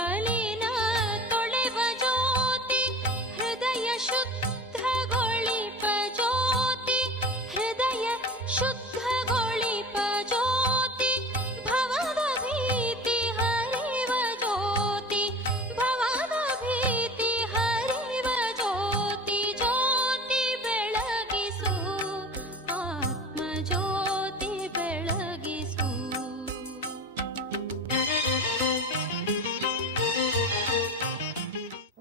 ಮಲಿನ ತೊಳೆವ ಜ್ಯೋತಿ ಹೃದಯ ಶುದ್ಧಗೊಳಿಪ ಜ್ಯೋತಿ ಹೃದಯ ಶುದ್ಧಗೊಳಿಪ ಜ್ಯೋತಿ ಭವದ ಭೀತಿ ಹರಿವ ಜ್ಯೋತಿ ಭವದ ಭೀತಿ ಹರಿವ ಜ್ಯೋತಿ ಜ್ಯೋತಿ ಬೆಳಗಿಸು ಆತ್ಮ ಜ್ಯೋತಿ ಬೆಳಗಿಸು.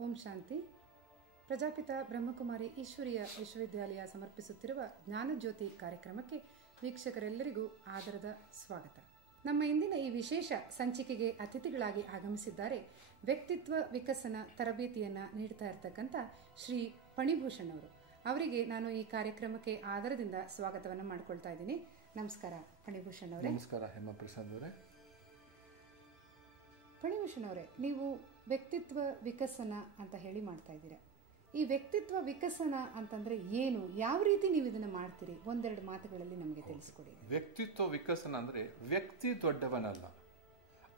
ಓಂ ಶಾಂತಿ. ಪ್ರಜಾಪಿತ ಬ್ರಹ್ಮಕುಮಾರಿ ಈಶ್ವರೀಯ ವಿಶ್ವವಿದ್ಯಾಲಯ ಸಮರ್ಪಿಸುತ್ತಿರುವ ಜ್ಞಾನಜ್ಯೋತಿ ಕಾರ್ಯಕ್ರಮಕ್ಕೆ ವೀಕ್ಷಕರೆಲ್ಲರಿಗೂ ಆದರದ ಸ್ವಾಗತ. ನಮ್ಮ ಇಂದಿನ ಈ ವಿಶೇಷ ಸಂಚಿಕೆಗೆ ಅತಿಥಿಗಳಾಗಿ ಆಗಮಿಸಿದ್ದಾರೆ ವ್ಯಕ್ತಿತ್ವ ವಿಕಸನ ತರಬೇತಿಯನ್ನು ನೀಡ್ತಾ ಇರತಕ್ಕಂಥ ಶ್ರೀ ಫಣಿಭೂಷಣ್ ಅವರು. ಅವರಿಗೆ ನಾನು ಈ ಕಾರ್ಯಕ್ರಮಕ್ಕೆ ಆದರದಿಂದ ಸ್ವಾಗತವನ್ನು ಮಾಡಿಕೊಳ್ತಾ ಇದ್ದೀನಿ. ನಮಸ್ಕಾರ ಫಣಿಭೂಷಣ್ ಅವರೇ. ನಮಸ್ಕಾರ ಹೇಮಪ್ರಸಾದ್ ಅವರೇ. ಫಣಿಭೂಷಣ್ ಅವರೇ, ನೀವು ವ್ಯಕ್ತಿತ್ವ ವಿಕಸನ ಅಂತ ಹೇಳಿ ಮಾಡ್ತಾ ಇದ್ದೀರಾ. ಈ ವ್ಯಕ್ತಿತ್ವ ವಿಕಸನ ಅಂತಂದ್ರೆ ಏನು, ಯಾವ ರೀತಿ ನೀವು ಇದನ್ನ ಮಾಡ್ತೀರಿ, ಒಂದೆರಡು ಮಾತುಗಳಲ್ಲಿ ನಮಗೆ ತಿಳಿಸಿಕೊಡಿ. ವ್ಯಕ್ತಿತ್ವ ವಿಕಸನ ಅಂದ್ರೆ ವ್ಯಕ್ತಿ ದೊಡ್ಡವನಲ್ಲ,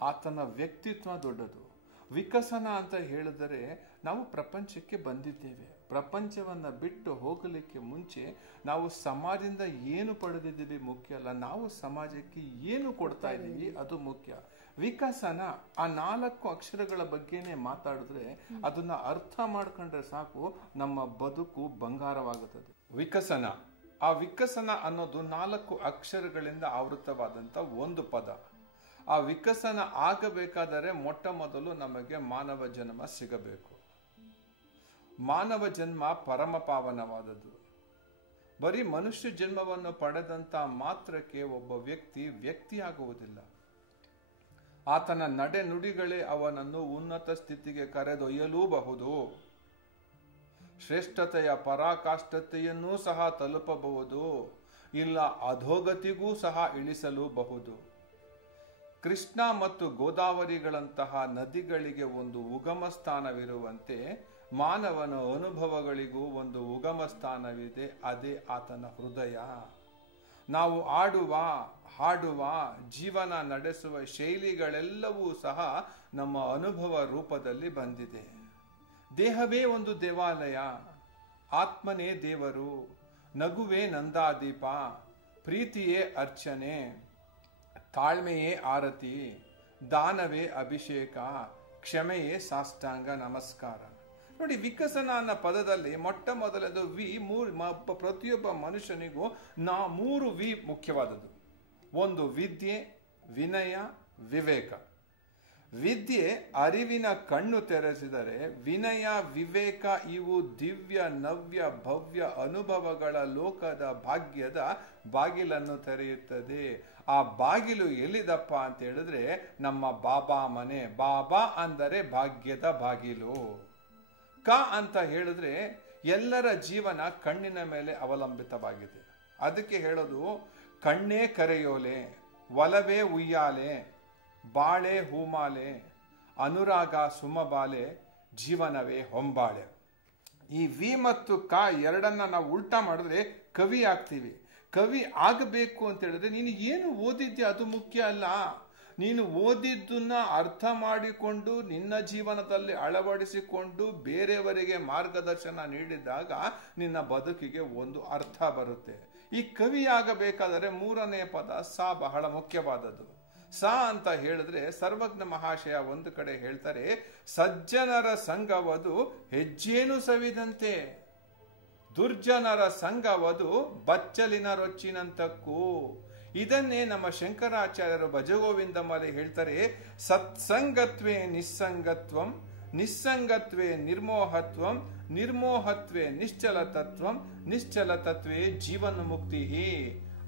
ಆತನ ವ್ಯಕ್ತಿತ್ವ ದೊಡ್ಡದು. ವಿಕಸನ ಅಂತ ಹೇಳಿದರೆ ನಾವು ಪ್ರಪಂಚಕ್ಕೆ ಬಂದಿದ್ದೇವೆ. ಪ್ರಪಂಚವನ್ನ ಬಿಟ್ಟು ಹೋಗಲಿಕ್ಕೆ ಮುಂಚೆ ನಾವು ಸಮಾಜದಿಂದ ಏನು ಪಡೆದಿದ್ದೀವಿ ಮುಖ್ಯ ಅಲ್ಲ, ನಾವು ಸಮಾಜಕ್ಕೆ ಏನು ಕೊಡ್ತಾ ಇದ್ದೀವಿ ಅದು ಮುಖ್ಯ. ವಿಕಸನ ಆ 4 ಅಕ್ಷರಗಳ ಬಗ್ಗೆನೇ ಮಾತಾಡಿದ್ರೆ ಅದನ್ನ ಅರ್ಥ ಮಾಡ್ಕೊಂಡ್ರೆ ಸಾಕು, ನಮ್ಮ ಬದುಕು ಬಂಗಾರವಾಗುತ್ತದೆ. ವಿಕಸನ, ಆ ವಿಕಸನ ಅನ್ನೋದು 4 ಅಕ್ಷರಗಳಿಂದ ಆವೃತವಾದಂತ ಒಂದು ಪದ. ಆ ವಿಕಸನ ಆಗಬೇಕಾದರೆ ಮೊಟ್ಟ ಮೊದಲು ನಮಗೆ ಮಾನವ ಜನ್ಮ ಸಿಗಬೇಕು. ಮಾನವ ಜನ್ಮ ಪರಮ ಪಾವನವಾದದ್ದು. ಬರೀ ಮನುಷ್ಯ ಜನ್ಮವನ್ನು ಪಡೆದಂತ ಮಾತ್ರಕ್ಕೆ ಒಬ್ಬ ವ್ಯಕ್ತಿಯಾಗುವುದಿಲ್ಲ. ಆತನ ನಡೆ ನುಡಿಗಳೇ ಅವನನ್ನು ಉನ್ನತ ಸ್ಥಿತಿಗೆ ಕರೆದೊಯ್ಯಲೂಬಹುದು. ಶ್ರೇಷ್ಠತೆಯ ಪರಾಕಾಷ್ಠತೆಯನ್ನೂ ಸಹ ತಲುಪಬಹುದು, ಇಲ್ಲ ಅಧೋಗತಿಗೂ ಸಹ ಇಳಿಸಲೂಬಹುದು. ಕೃಷ್ಣ ಮತ್ತು ಗೋದಾವರಿಗಳಂತಹ ನದಿಗಳಿಗೆ ಒಂದು ಉಗಮ ಸ್ಥಾನವಿರುವಂತೆ ಮಾನವನ ಅನುಭವಗಳಿಗೂ ಒಂದು ಉಗಮ ಸ್ಥಾನವಿದೆ, ಅದೇ ಆತನ ಹೃದಯ. ನಾವು ಆಡುವ, ಹಾಡುವ, ಜೀವನ ನಡೆಸುವ ಶೈಲಿಗಳೆಲ್ಲವೂ ಸಹ ನಮ್ಮ ಅನುಭವ ರೂಪದಲ್ಲಿ ಬಂದಿದೆ. ದೇಹವೇ ಒಂದು ದೇವಾಲಯ, ಆತ್ಮನೇ ದೇವರು, ನಗುವೇ ನಂದಾದೀಪ, ಪ್ರೀತಿಯೇ ಅರ್ಚನೆ, ತಾಳ್ಮೆಯೇ ಆರತಿ, ದಾನವೇ ಅಭಿಷೇಕ, ಕ್ಷಮೆಯೇ ಸಾಷ್ಟಾಂಗ ನಮಸ್ಕಾರ. ನೋಡಿ, ವಿಕಸನ ಅನ್ನೋ ಪದದಲ್ಲಿ ಮೊಟ್ಟ ಮೊದಲದು ಪ್ರತಿಯೊಬ್ಬ ಮನುಷ್ಯನಿಗೂ 3 ವಿ ಮುಖ್ಯವಾದದ್ದು. ಒಂದು ವಿದ್ಯೆ, ವಿನಯ, ವಿವೇಕ. ವಿದ್ಯೆ ಅರಿವಿನ ಕಣ್ಣು ತೆರೆಸಿದರೆ, ವಿನಯ, ವಿವೇಕ ಇವು ದಿವ್ಯ ನವ್ಯ ಭವ್ಯ ಅನುಭವಗಳ ಲೋಕದ ಭಾಗ್ಯದ ಬಾಗಿಲನ್ನು ತೆರೆಯುತ್ತದೆ. ಆ ಬಾಗಿಲು ಎಲ್ಲಿದಪ್ಪ ಅಂತ ಹೇಳಿದ್ರೆ ನಮ್ಮ ಬಾಬಾ ಮನೆ. ಬಾಬಾ ಅಂದರೆ ಭಾಗ್ಯದ ಬಾಗಿಲು. ಕ ಅಂತ ಹೇಳಿದ್ರೆ ಎಲ್ಲರ ಜೀವನ ಕಣ್ಣಿನ ಮೇಲೆ ಅವಲಂಬಿತವಾಗಿದೆ. ಅದಕ್ಕೆ ಹೇಳೋದು ಕಣ್ಣೇ ಕರೆಯೋಲೆ, ಒಲವೇ ಉಯ್ಯಾಲೆ, ಬಾಳೆ ಹೂಮಾಲೆ, ಅನುರಾಗ ಸುಮಬಾಲೆ, ಜೀವನವೇ ಹೊಂಬಾಳೆ. ಈ ವಿ ಮತ್ತು ಕ ಎರಡನ್ನ ನಾವು ಉಲ್ಟಾ ಮಾಡಿದ್ರೆ ಕವಿ ಆಗ್ತೀವಿ. ಕವಿ ಆಗಬೇಕು ಅಂತ ಹೇಳಿದ್ರೆ ನೀನು ಏನು ಓದಿದ್ಯಾ ಅದು ಮುಖ್ಯ ಅಲ್ಲ. ನೀನು ಓದಿದ್ದನ್ನ ಅರ್ಥ ಮಾಡಿಕೊಂಡು ನಿನ್ನ ಜೀವನದಲ್ಲಿ ಅಳವಡಿಸಿಕೊಂಡು ಬೇರೆಯವರಿಗೆ ಮಾರ್ಗದರ್ಶನ ನೀಡಿದಾಗ ನಿನ್ನ ಬದುಕಿಗೆ ಒಂದು ಅರ್ಥ ಬರುತ್ತೆ. ಈ ಕವಿ ಆಗಬೇಕಾದರೆ 3ನೇ ಪದ ಸ ಬಹಳ ಮುಖ್ಯವಾದದ್ದು. ಸ ಅಂತ ಹೇಳಿದ್ರೆ ಸರ್ವಜ್ಞ ಮಹಾಶಯ ಒಂದು ಕಡೆ ಹೇಳ್ತಾರೆ, ಸಜ್ಜನರ ಸಂಘವದು ಹೆಜ್ಜೇನು ಸವಿದಂತೆ, ದುರ್ಜನರ ಸಂಘವದು ಬಚ್ಚಲಿನ ರೊಚ್ಚಿನಂತಕ್ಕೂ. ಇದನ್ನೇ ನಮ್ಮ ಶಂಕರಾಚಾರ್ಯರು ಭಜಗೋವಿಂದಮಲ್ಲಿ ಹೇಳ್ತಾರೆ, ಸತ್ಸಂಗತ್ವೇ ನಿಸ್ಸಂಗತ್ವಂ, ನಿಸ್ಸಂಗತ್ವೇ ನಿರ್ಮೋಹತ್ವಂ, ನಿರ್ಮೋಹತ್ವೇ ನಿಶ್ಚಲ ತತ್ವಂ, ನಿಶ್ಚಲ ತತ್ವೇ ಜೀವನ ಮುಕ್ತಿ.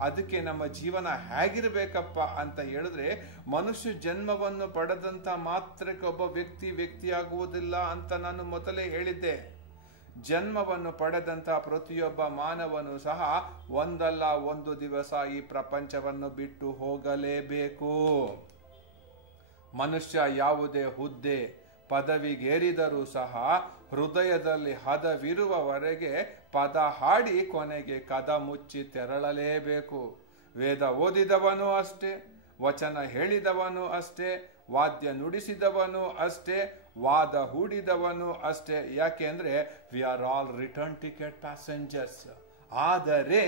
ಅದಕ್ಕೆ ನಮ್ಮ ಜೀವನ ಹೇಗಿರ್ಬೇಕಪ್ಪ ಅಂತ ಹೇಳಿದ್ರೆ, ಮನುಷ್ಯ ಜನ್ಮವನ್ನು ಪಡೆದಂತ ಮಾತ್ರಕ್ಕೆ ಒಬ್ಬ ವ್ಯಕ್ತಿಯಾಗುವುದಿಲ್ಲ ಅಂತ ನಾನು ಮೊದಲೇ ಹೇಳಿದ್ದೆ. ಜನ್ಮವನ್ನು ಪಡೆದಂತ ಪ್ರತಿಯೊಬ್ಬ ಮಾನವನು ಸಹ ಒಂದಲ್ಲ ಒಂದು ದಿವಸ ಈ ಪ್ರಪಂಚವನ್ನು ಬಿಟ್ಟು ಹೋಗಲೇಬೇಕು. ಮನುಷ್ಯ ಯಾವುದೇ ಹುದ್ದೆ ಪದವಿಗೇರಿದರೂ ಸಹ ಹೃದಯದಲ್ಲಿ ಹದವಿರುವವರೆಗೆ ಪದ ಹಾಡಿ ಕೊನೆಗೆ ಕದ ಮುಚ್ಚಿ ತೆರಳಲೇಬೇಕು. ವೇದ ಓದಿದವನು ಅಷ್ಟೇ, ವಚನ ಹೇಳಿದವನು ಅಷ್ಟೇ, ವಾದ್ಯ ನುಡಿಸಿದವನು ಅಷ್ಟೇ, ವಾದ ಹೂಡಿದವನು ಅಷ್ಟೇ. ಯಾಕೆ ಅಂದ್ರೆ we are all return ticket passengers. ಆದರೆ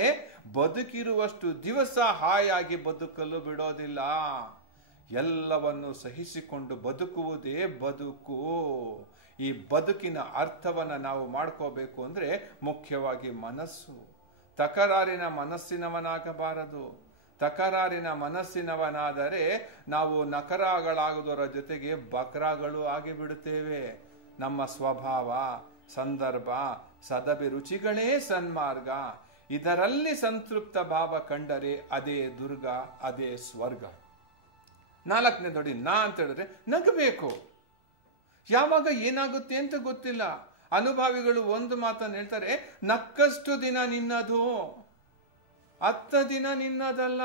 ಬದುಕಿರುವಷ್ಟು ದಿವಸ ಹಾಯಾಗಿ ಬದುಕಲು ಬಿಡೋದಿಲ್ಲ. ಎಲ್ಲವನ್ನು ಸಹಿಸಿಕೊಂಡು ಬದುಕುವುದೇ ಬದುಕು. ಈ ಬದುಕಿನ ಅರ್ಥವನ್ನ ನಾವು ಮಾಡ್ಕೋಬೇಕು ಅಂದ್ರೆ ಮುಖ್ಯವಾಗಿ ಮನಸ್ಸು. ತಕರಾರಿನ ಮನಸ್ಸಿನವನಾಗಬಾರದು. ತಕರಾರಿನ ಮನಸ್ಸಿನವನಾದರೆ ನಾವು ನಕರಗಳಾಗುವುದರ ಜೊತೆಗೆ ಬಕ್ರಾಗಳು ಆಗಿಬಿಡುತ್ತೇವೆ. ನಮ್ಮ ಸ್ವಭಾವ, ಸಂದರ್ಭ, ಸದಭಿರುಚಿಗಳೇ ಸನ್ಮಾರ್ಗ. ಇದರಲ್ಲಿ ಸಂತೃಪ್ತ ಭಾವ ಕಂಡರೆ ಅದೇ ದುರ್ಗ, ಅದೇ ಸ್ವರ್ಗ. 4ನೇ ನೋಡಿ, ನಾ ಅಂತ ಹೇಳಿದ್ರೆ ನಗಬೇಕು. ಯಾವಾಗ ಏನಾಗುತ್ತೆ ಅಂತ ಗೊತ್ತಿಲ್ಲ. ಅನುಭಾವಿಗಳು ಒಂದು ಮಾತನ್ನು ಹೇಳ್ತಾರೆ, ನಕ್ಕಷ್ಟು ದಿನ ನಿನ್ನದು, 10 ದಿನ ನಿನ್ನದಲ್ಲ.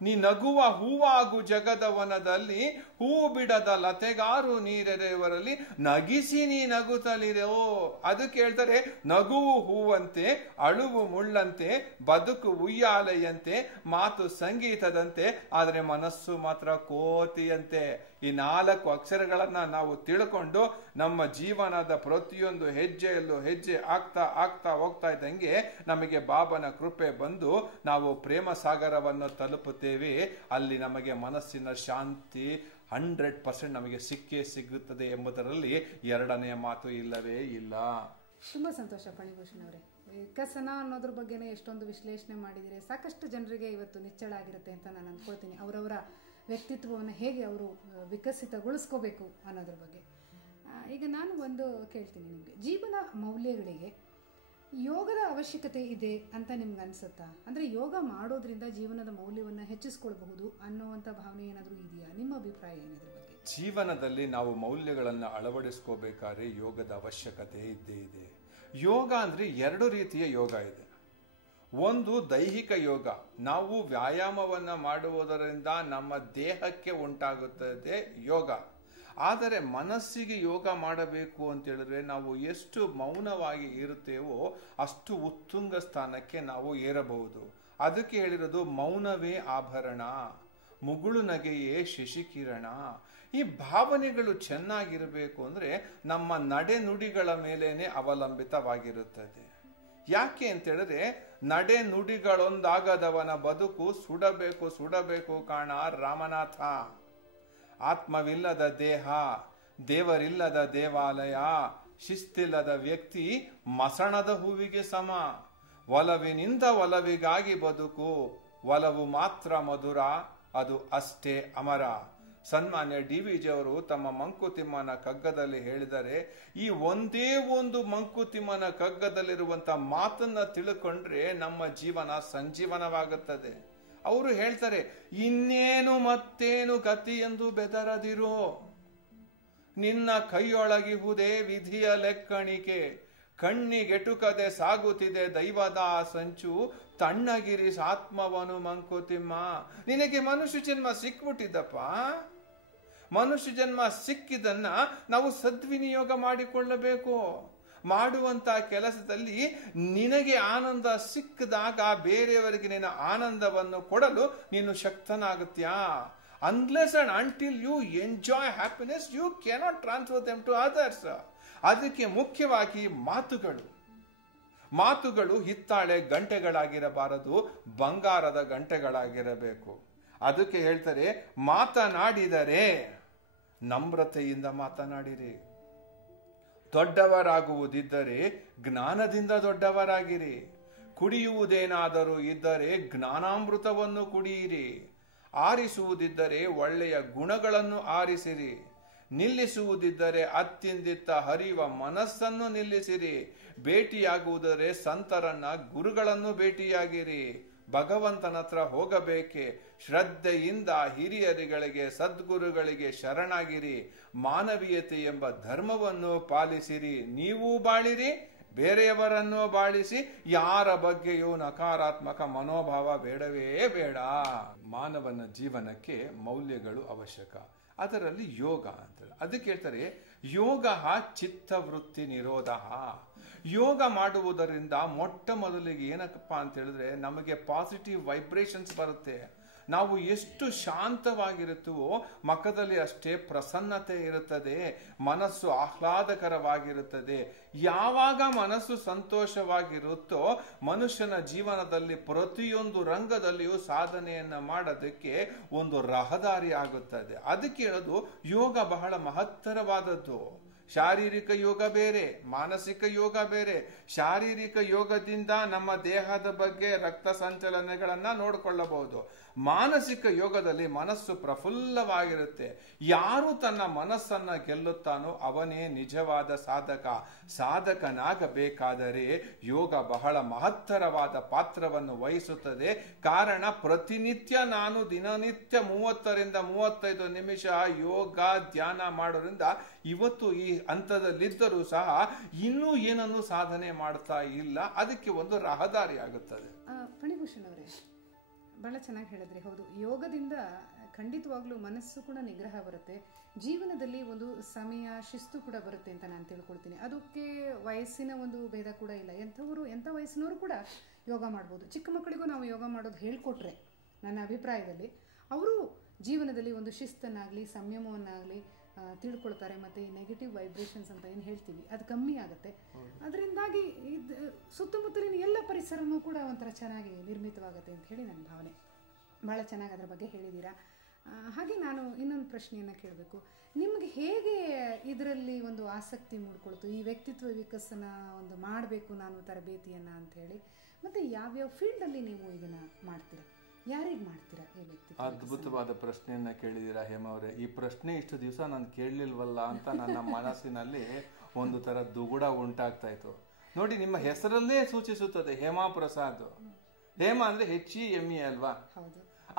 ನೀ ನಗುವ ಹೂವಾಗು ಜಗದವನದಲ್ಲಿ, ಹೂ ಬಿಡದ ಲತೆಗಾರು ನೀರೆರೆಯವರಲ್ಲಿ ನಗಿಸಿ ನೀ ನಗುತ್ತಲಿರೋ. ಅದಕ್ಕೆ ಹೇಳ್ತಾರೆ, ನಗುವು ಹೂವಂತೆ, ಅಳುವು ಮುಳ್ಳಂತೆ, ಬದುಕು ಉಯ್ಯಾಲೆಯಂತೆ, ಮಾತು ಸಂಗೀತದಂತೆ, ಆದರೆ ಮನಸ್ಸು ಮಾತ್ರ ಕೋತಿಯಂತೆ. ಈ 4 ಅಕ್ಷರಗಳನ್ನ ನಾವು ತಿಳ್ಕೊಂಡು ನಮ್ಮ ಜೀವನದ ಪ್ರತಿಯೊಂದು ಹೆಜ್ಜೆಯಲ್ಲೂ ಹೆಜ್ಜೆ ಆಗ್ತಾ ಆಗ್ತಾ ಹೋಗ್ತಾ ಇದ್ದಂಗೆ ನಮಗೆ ಬಾಬನ ಕೃಪೆ ಬಂದು ನಾವು ಪ್ರೇಮ ಸಾಗರವನ್ನು ತಲುಪುತ್ತೇವೆ. ಅಲ್ಲಿ ನಮಗೆ ಮನಸ್ಸಿನ ಶಾಂತಿ 100% ನಮಗೆ ಸಿಕ್ಕೇ ಸಿಗುತ್ತದೆ ಎಂಬುದರಲ್ಲಿ 2ನೇ ಮಾತು ಇಲ್ಲವೇ ಇಲ್ಲ. ತುಂಬ ಸಂತೋಷ ಫಣಿಭೂಷಣ್ ಅವರೇ. ವಿಕಸನ ಅನ್ನೋದ್ರ ಬಗ್ಗೆನೇ ಎಷ್ಟೊಂದು ವಿಶ್ಲೇಷಣೆ ಮಾಡಿದರೆ ಸಾಕಷ್ಟು ಜನರಿಗೆ ಇವತ್ತು ನಿಚ್ಚಳ ಆಗಿರುತ್ತೆ ಅಂತ ನಾನು ಅನ್ಕೊಳ್ತೀನಿ. ಅವರವರ ವ್ಯಕ್ತಿತ್ವವನ್ನು ಹೇಗೆ ಅವರು ವಿಕಸಿತಗೊಳಿಸ್ಕೋಬೇಕು ಅನ್ನೋದ್ರ ಬಗ್ಗೆ. ಈಗ ನಾನು ಒಂದು ಕೇಳ್ತೀನಿ ನಿಮಗೆ, ಜೀವನ ಮೌಲ್ಯಗಳಿಗೆ ಯೋಗದ ಅವಶ್ಯಕತೆ ಇದೆ ಅಂತ ನಿಮ್ಗೆ ಅನ್ಸುತ್ತಾ? ಅಂದರೆ ಯೋಗ ಮಾಡೋದ್ರಿಂದ ಜೀವನದ ಮೌಲ್ಯವನ್ನು ಹೆಚ್ಚಿಸ್ಕೊಳ್ಬಹುದು ಅನ್ನುವಂಥ ಭಾವನೆ ಏನಾದರೂ ಇದೆಯಾ? ನಿಮ್ಮ ಅಭಿಪ್ರಾಯ ಏನಿದ್ರ ಬಗ್ಗೆ? ಜೀವನದಲ್ಲಿ ನಾವು ಮೌಲ್ಯಗಳನ್ನು ಅಳವಡಿಸ್ಕೋಬೇಕಾದ್ರೆ ಯೋಗದ ಅವಶ್ಯಕತೆ ಇದ್ದೇ ಇದೆ. ಯೋಗ ಅಂದರೆ 2 ರೀತಿಯ ಯೋಗ ಇದೆ. ಒಂದು ದೈಹಿಕ ಯೋಗ, ನಾವು ವ್ಯಾಯಾಮವನ್ನು ಮಾಡುವುದರಿಂದ ನಮ್ಮ ದೇಹಕ್ಕೆ ಉಂಟಾಗುತ್ತದೆ ಯೋಗ. ಆದರೆ ಮನಸ್ಸಿಗೆ ಯೋಗ ಮಾಡಬೇಕು ಅಂತ ಹೇಳಿದ್ರೆ ನಾವು ಎಷ್ಟು ಮೌನವಾಗಿ ಇರುತ್ತೇವೋ ಅಷ್ಟು ಉತ್ತುಂಗ ಸ್ಥಾನಕ್ಕೆ ನಾವು ಏರಬಹುದು. ಅದಕ್ಕೆ ಹೇಳಿರೋದು ಮೌನವೇ ಆಭರಣ, ಮುಗುಳು ನಗೆಯೇ ಶಶಿಕಿರಣ. ಈ ಭಾವನೆಗಳು ಚೆನ್ನಾಗಿರಬೇಕು ಅಂದ್ರೆ ನಮ್ಮ ನಡೆ ನುಡಿಗಳ ಮೇಲೇನೆ ಅವಲಂಬಿತವಾಗಿರುತ್ತದೆ. ಯಾಕೆ ಅಂತ ಹೇಳಿದ್ರೆ ನಡೆ ನುಡಿಗಳೊಂದಾಗದವನ ಬದುಕು ಸುಡಬೇಕು ಸುಡಬೇಕು ಕಾಣ ರಾಮನಾಥ. ಆತ್ಮವಿಲ್ಲದ ದೇಹ, ದೇವರಿಲ್ಲದ ದೇವಾಲಯ, ಶಿಸ್ತಿಲ್ಲದ ವ್ಯಕ್ತಿ ಮಸಣದ ಹೂವಿಗೆ ಸಮ. ಒಲವಿನಿಂದ ಒಲವಿಗಾಗಿ ಬದುಕು, ಒಲವು ಮಾತ್ರ ಮಧುರ, ಅದು ಅಷ್ಟೇ ಅಮರ. ಸನ್ಮಾನ್ಯ DVJ ಅವರು ತಮ್ಮ ಮಂಕುತಿಮ್ಮನ ಕಗ್ಗದಲ್ಲಿ ಹೇಳಿದರೆ, ಈ ಒಂದೇ ಒಂದು ಮಂಕುತಿಮ್ಮನ ಕಗ್ಗದಲ್ಲಿರುವಂತ ಮಾತನ್ನ ತಿಳ್ಕೊಂಡ್ರೆ ನಮ್ಮ ಜೀವನ ಸಂಜೀವನವಾಗುತ್ತದೆ. ಅವರು ಹೇಳ್ತಾರೆ, ಇನ್ನೇನು ಮತ್ತೇನು ಗತಿ ಎಂದು ಬೆದರದಿರೋ, ನಿನ್ನ ಕೈಯೊಳಗಿಹುದೇ ವಿಧಿಯ ಲೆಕ್ಕಣಿಕೆ, ಕಣ್ಣಿಗೆಟುಕದೆ ಸಾಗುತ್ತಿದೆ ದೈವದ ಸಂಚು, ತಣ್ಣಗಿರಿಸ ಆತ್ಮವನು ಮಂಕುತಿಮ್ಮ. ನಿನಗೆ ಮನುಷ್ಯ ಜನ್ಮ ಸಿಕ್ಬಿಟ್ಟಿದ್ದಪ್ಪ. ಮನುಷ್ಯ ಜನ್ಮ ಸಿಕ್ಕಿದನ್ನ ನಾವು ಸದ್ವಿನಿಯೋಗ ಮಾಡಿಕೊಳ್ಳಬೇಕು. ಮಾಡುವಂತ ಕೆಲಸದಲ್ಲಿ ನಿನಗೆ ಆನಂದ ಸಿಕ್ಕಿದಾಗ ಬೇರೆಯವರಿಗೆ ನಿನ್ನ ಆನಂದವನ್ನು ಕೊಡಲು ನೀನು ಶಕ್ತನಾಗುತ್ತೀಯಾ? Unless and until you enjoy happiness, you cannot transfer them to others. ಅದಕ್ಕೆ ಮುಖ್ಯವಾಗಿ ಮಾತುಗಳು ಹಿತ್ತಾಳೆ ಗಂಟೆಗಳಾಗಿರಬಾರದು, ಬಂಗಾರದ ಗಂಟೆಗಳಾಗಿರಬೇಕು. ಅದಕ್ಕೆ ಹೇಳ್ತಾರೆ, ಮಾತನಾಡಿದರೆ ನಮ್ರತೆಯಿಂದ ಮಾತನಾಡಿರಿ. ದೊಡ್ಡವರಾಗುವುದಿದ್ದರೆ ಜ್ಞಾನದಿಂದ ದೊಡ್ಡವರಾಗಿರಿ. ಕುಡಿಯುವುದೇನಾದರೂ ಇದ್ದರೆ ಜ್ಞಾನಾಮೃತವನ್ನು ಕುಡಿಯಿರಿ. ಆರಿಸುವುದಿದ್ದರೆ ಒಳ್ಳೆಯ ಗುಣಗಳನ್ನು ಆರಿಸಿರಿ. ನಿಲ್ಲಿಸುವುದಿದ್ದರೆ ಅತ್ತಿಂದಿತ್ತ ಹರಿಯುವ ಮನಸ್ಸನ್ನು ನಿಲ್ಲಿಸಿರಿ. ಭೇಟಿಯಾಗುವುದರೆ ಸಂತರನ್ನ, ಗುರುಗಳನ್ನು ಭೇಟಿಯಾಗಿರಿ. ಭಗವಂತನ ಹತ್ರ ಹೋಗಬೇಕೆ ಶ್ರದ್ಧೆಯಿಂದ ಹಿರಿಯರಿಗಳಿಗೆ, ಸದ್ಗುರುಗಳಿಗೆ ಶರಣಾಗಿರಿ. ಮಾನವೀಯತೆ ಎಂಬ ಧರ್ಮವನ್ನು ಪಾಲಿಸಿರಿ. ನೀವು ಬಾಳಿರಿ, ಬೇರೆಯವರನ್ನು ಬಾಳಿಸಿ. ಯಾರ ಬಗ್ಗೆಯೂ ನಕಾರಾತ್ಮಕ ಮನೋಭಾವ ಬೇಡವೇ ಬೇಡ. ಮಾನವನ ಜೀವನಕ್ಕೆ ಮೌಲ್ಯಗಳು ಅವಶ್ಯಕ. ಅದರಲ್ಲಿ ಯೋಗ ಅಂತ ಅದಕ್ಕೆ ಹೇಳ್ತಾರೆ, ಯೋಗ ಚಿತ್ತವೃತ್ತಿ ನಿರೋಧ. ಯೋಗ ಮಾಡುವುದರಿಂದ ಮೊಟ್ಟ ಮೊದಲಿಗೆ ಏನಕ್ಕಪ್ಪ ಅಂತ ಹೇಳಿದ್ರೆ ನಮಗೆ ಪಾಸಿಟಿವ್ ವೈಬ್ರೇಷನ್ಸ್ ಬರುತ್ತೆ. ನಾವು ಎಷ್ಟು ಶಾಂತವಾಗಿರುತ್ತವೋ ಮುಖದಲ್ಲಿ ಅಷ್ಟೇ ಪ್ರಸನ್ನತೆ ಇರುತ್ತದೆ, ಮನಸ್ಸು ಆಹ್ಲಾದಕರವಾಗಿರುತ್ತದೆ. ಯಾವಾಗ ಮನಸ್ಸು ಸಂತೋಷವಾಗಿರುತ್ತೋ ಮನುಷ್ಯನ ಜೀವನದಲ್ಲಿ ಪ್ರತಿಯೊಂದು ರಂಗದಲ್ಲಿಯೂ ಸಾಧನೆಯನ್ನ ಮಾಡೋದಕ್ಕೆ ಒಂದು ರಹದಾರಿ ಆಗುತ್ತದೆ. ಅದಕ್ಕೆ ಹೇಳೋದು ಯೋಗ ಬಹಳ ಮಹತ್ತರವಾದದ್ದು. ಶಾರೀರಿಕ ಯೋಗ ಬೇರೆ, ಮಾನಸಿಕ ಯೋಗ ಬೇರೆ. ಶಾರೀರಿಕ ಯೋಗದಿಂದ ನಮ್ಮ ದೇಹದ ಬಗ್ಗೆ ರಕ್ತ ಸಂಚಲನೆಗಳನ್ನ ನೋಡಿಕೊಳ್ಳಬಹುದು. ಮಾನಸಿಕ ಯೋಗದಲ್ಲಿ ಮನಸ್ಸು ಪ್ರಫುಲ್ಲವಾಗಿರುತ್ತೆ. ಯಾರು ತನ್ನ ಮನಸ್ಸನ್ನ ಗೆಲ್ಲುತ್ತಾನೋ ಅವನೇ ನಿಜವಾದ ಸಾಧಕ. ಸಾಧಕನಾಗಬೇಕಾದರೆ ಯೋಗ ಬಹಳ ಮಹತ್ತರವಾದ ಪಾತ್ರವನ್ನು ವಹಿಸುತ್ತದೆ. ಕಾರಣ ಪ್ರತಿನಿತ್ಯ ನಾನು ದಿನನಿತ್ಯ 30ರಿಂದ 35 ನಿಮಿಷ ಯೋಗ ಧ್ಯಾನ ಮಾಡೋದ್ರಿಂದ ಇವತ್ತು ಈ ಹಂತದಲ್ಲಿದ್ದರೂ ಸಹ ಇನ್ನೂ ಏನನ್ನು ಸಾಧನೆ ಮಾಡ್ತಾ ಇಲ್ಲ. ಅದಕ್ಕೆ ಒಂದು ರಹದಾರಿ ಆಗುತ್ತದೆ. ಫಣಿಭೂಷಣ್ ಅವರೇ, ಬಹಳ ಚೆನ್ನಾಗಿ ಹೇಳಿದ್ರಿ. ಹೌದು, ಯೋಗದಿಂದ ಖಂಡಿತವಾಗ್ಲೂ ಮನಸ್ಸು ಕೂಡ ನಿಗ್ರಹ ಬರುತ್ತೆ, ಜೀವನದಲ್ಲಿ ಒಂದು ಸಮಯ ಶಿಸ್ತು ಕೂಡ ಬರುತ್ತೆ ಅಂತ ನಾನು ತಿಳ್ಕೊಳ್ತೀನಿ. ಅದಕ್ಕೆ ವಯಸ್ಸಿನ ಒಂದು ಭೇದ ಕೂಡ ಇಲ್ಲ. ಎಂಥ ವಯಸ್ಸಿನವರು ಕೂಡ ಯೋಗ ಮಾಡ್ಬೋದು. ಚಿಕ್ಕ ಮಕ್ಕಳಿಗೂ ನಾವು ಯೋಗ ಮಾಡೋದು ಹೇಳ್ಕೊಟ್ರೆ ನನ್ನ ಅಭಿಪ್ರಾಯದಲ್ಲಿ ಅವರು ಜೀವನದಲ್ಲಿ ಒಂದು ಶಿಸ್ತನ್ನಾಗಲಿ ಸಂಯಮವನ್ನಾಗಲಿ ತಿಳ್ಕೊಳ್ತಾರೆ. ಮತ್ತು ಈ ನೆಗೆಟಿವ್ ವೈಬ್ರೇಷನ್ಸ್ ಅಂತ ಏನು ಹೇಳ್ತೀವಿ ಅದು ಕಮ್ಮಿ ಆಗುತ್ತೆ. ಅದರಿಂದಾಗಿ ಸುತ್ತಮುತ್ತಲಿನ ಎಲ್ಲ ಪರಿಸರನೂ ಕೂಡ ಒಂಥರ ಚೆನ್ನಾಗಿ ನಿರ್ಮಿತವಾಗುತ್ತೆ ಅಂತ ಹೇಳಿ ನನ್ನ ಭಾವನೆ. ಭಾಳ ಚೆನ್ನಾಗಿ ಅದರ ಬಗ್ಗೆ ಹೇಳಿದ್ದೀರಾ. ಹಾಗೆ ನಾನು ಇನ್ನೊಂದು ಪ್ರಶ್ನೆಯನ್ನು ಕೇಳಬೇಕು. ನಿಮಗೆ ಹೇಗೆ ಇದರಲ್ಲಿ ಒಂದು ಆಸಕ್ತಿ ಮೂಡ್ಕೊಳ್ತು, ಈ ವ್ಯಕ್ತಿತ್ವ ವಿಕಸನ ಒಂದು ಮಾಡಬೇಕು ನಾನು ತರಬೇತಿಯನ್ನು ಅಂಥೇಳಿ? ಮತ್ತು ಯಾವ್ಯಾವ ಫೀಲ್ಡಲ್ಲಿ ನೀವು ಇದನ್ನು ಮಾಡ್ತೀರಾ, ಯಾರಿಗೆ ಮಾಡ್ತೀರಾ ಈ ವ್ಯಕ್ತಿತ್ವ? ಅದ್ಭುತವಾದ ಪ್ರಶ್ನೆಯನ್ನ ಕೇಳಿದ್ದೀರಾ ಹೇಮ ಅವರೇ. ಈ ಪ್ರಶ್ನೆ ಇಷ್ಟು ದಿವಸ ನಾನು ಕೇಳಲಿಲ್ವಲ್ಲ ಅಂತ ನನ್ನ ಮನಸ್ಸಿನಲ್ಲಿ ಒಂದು ತರ ದುಗುಡ ಉಂಟಾಗ್ತಾ ಇತ್ತು. ನೋಡಿ, ನಿಮ್ಮ ಹೆಸರಲ್ಲೇ ಸೂಚಿಸುತ್ತದೆ ಹೇಮಾ ಪ್ರಸಾದ್. ಹೇಮ ಅಂದ್ರೆ HEME ಅಲ್ವಾ?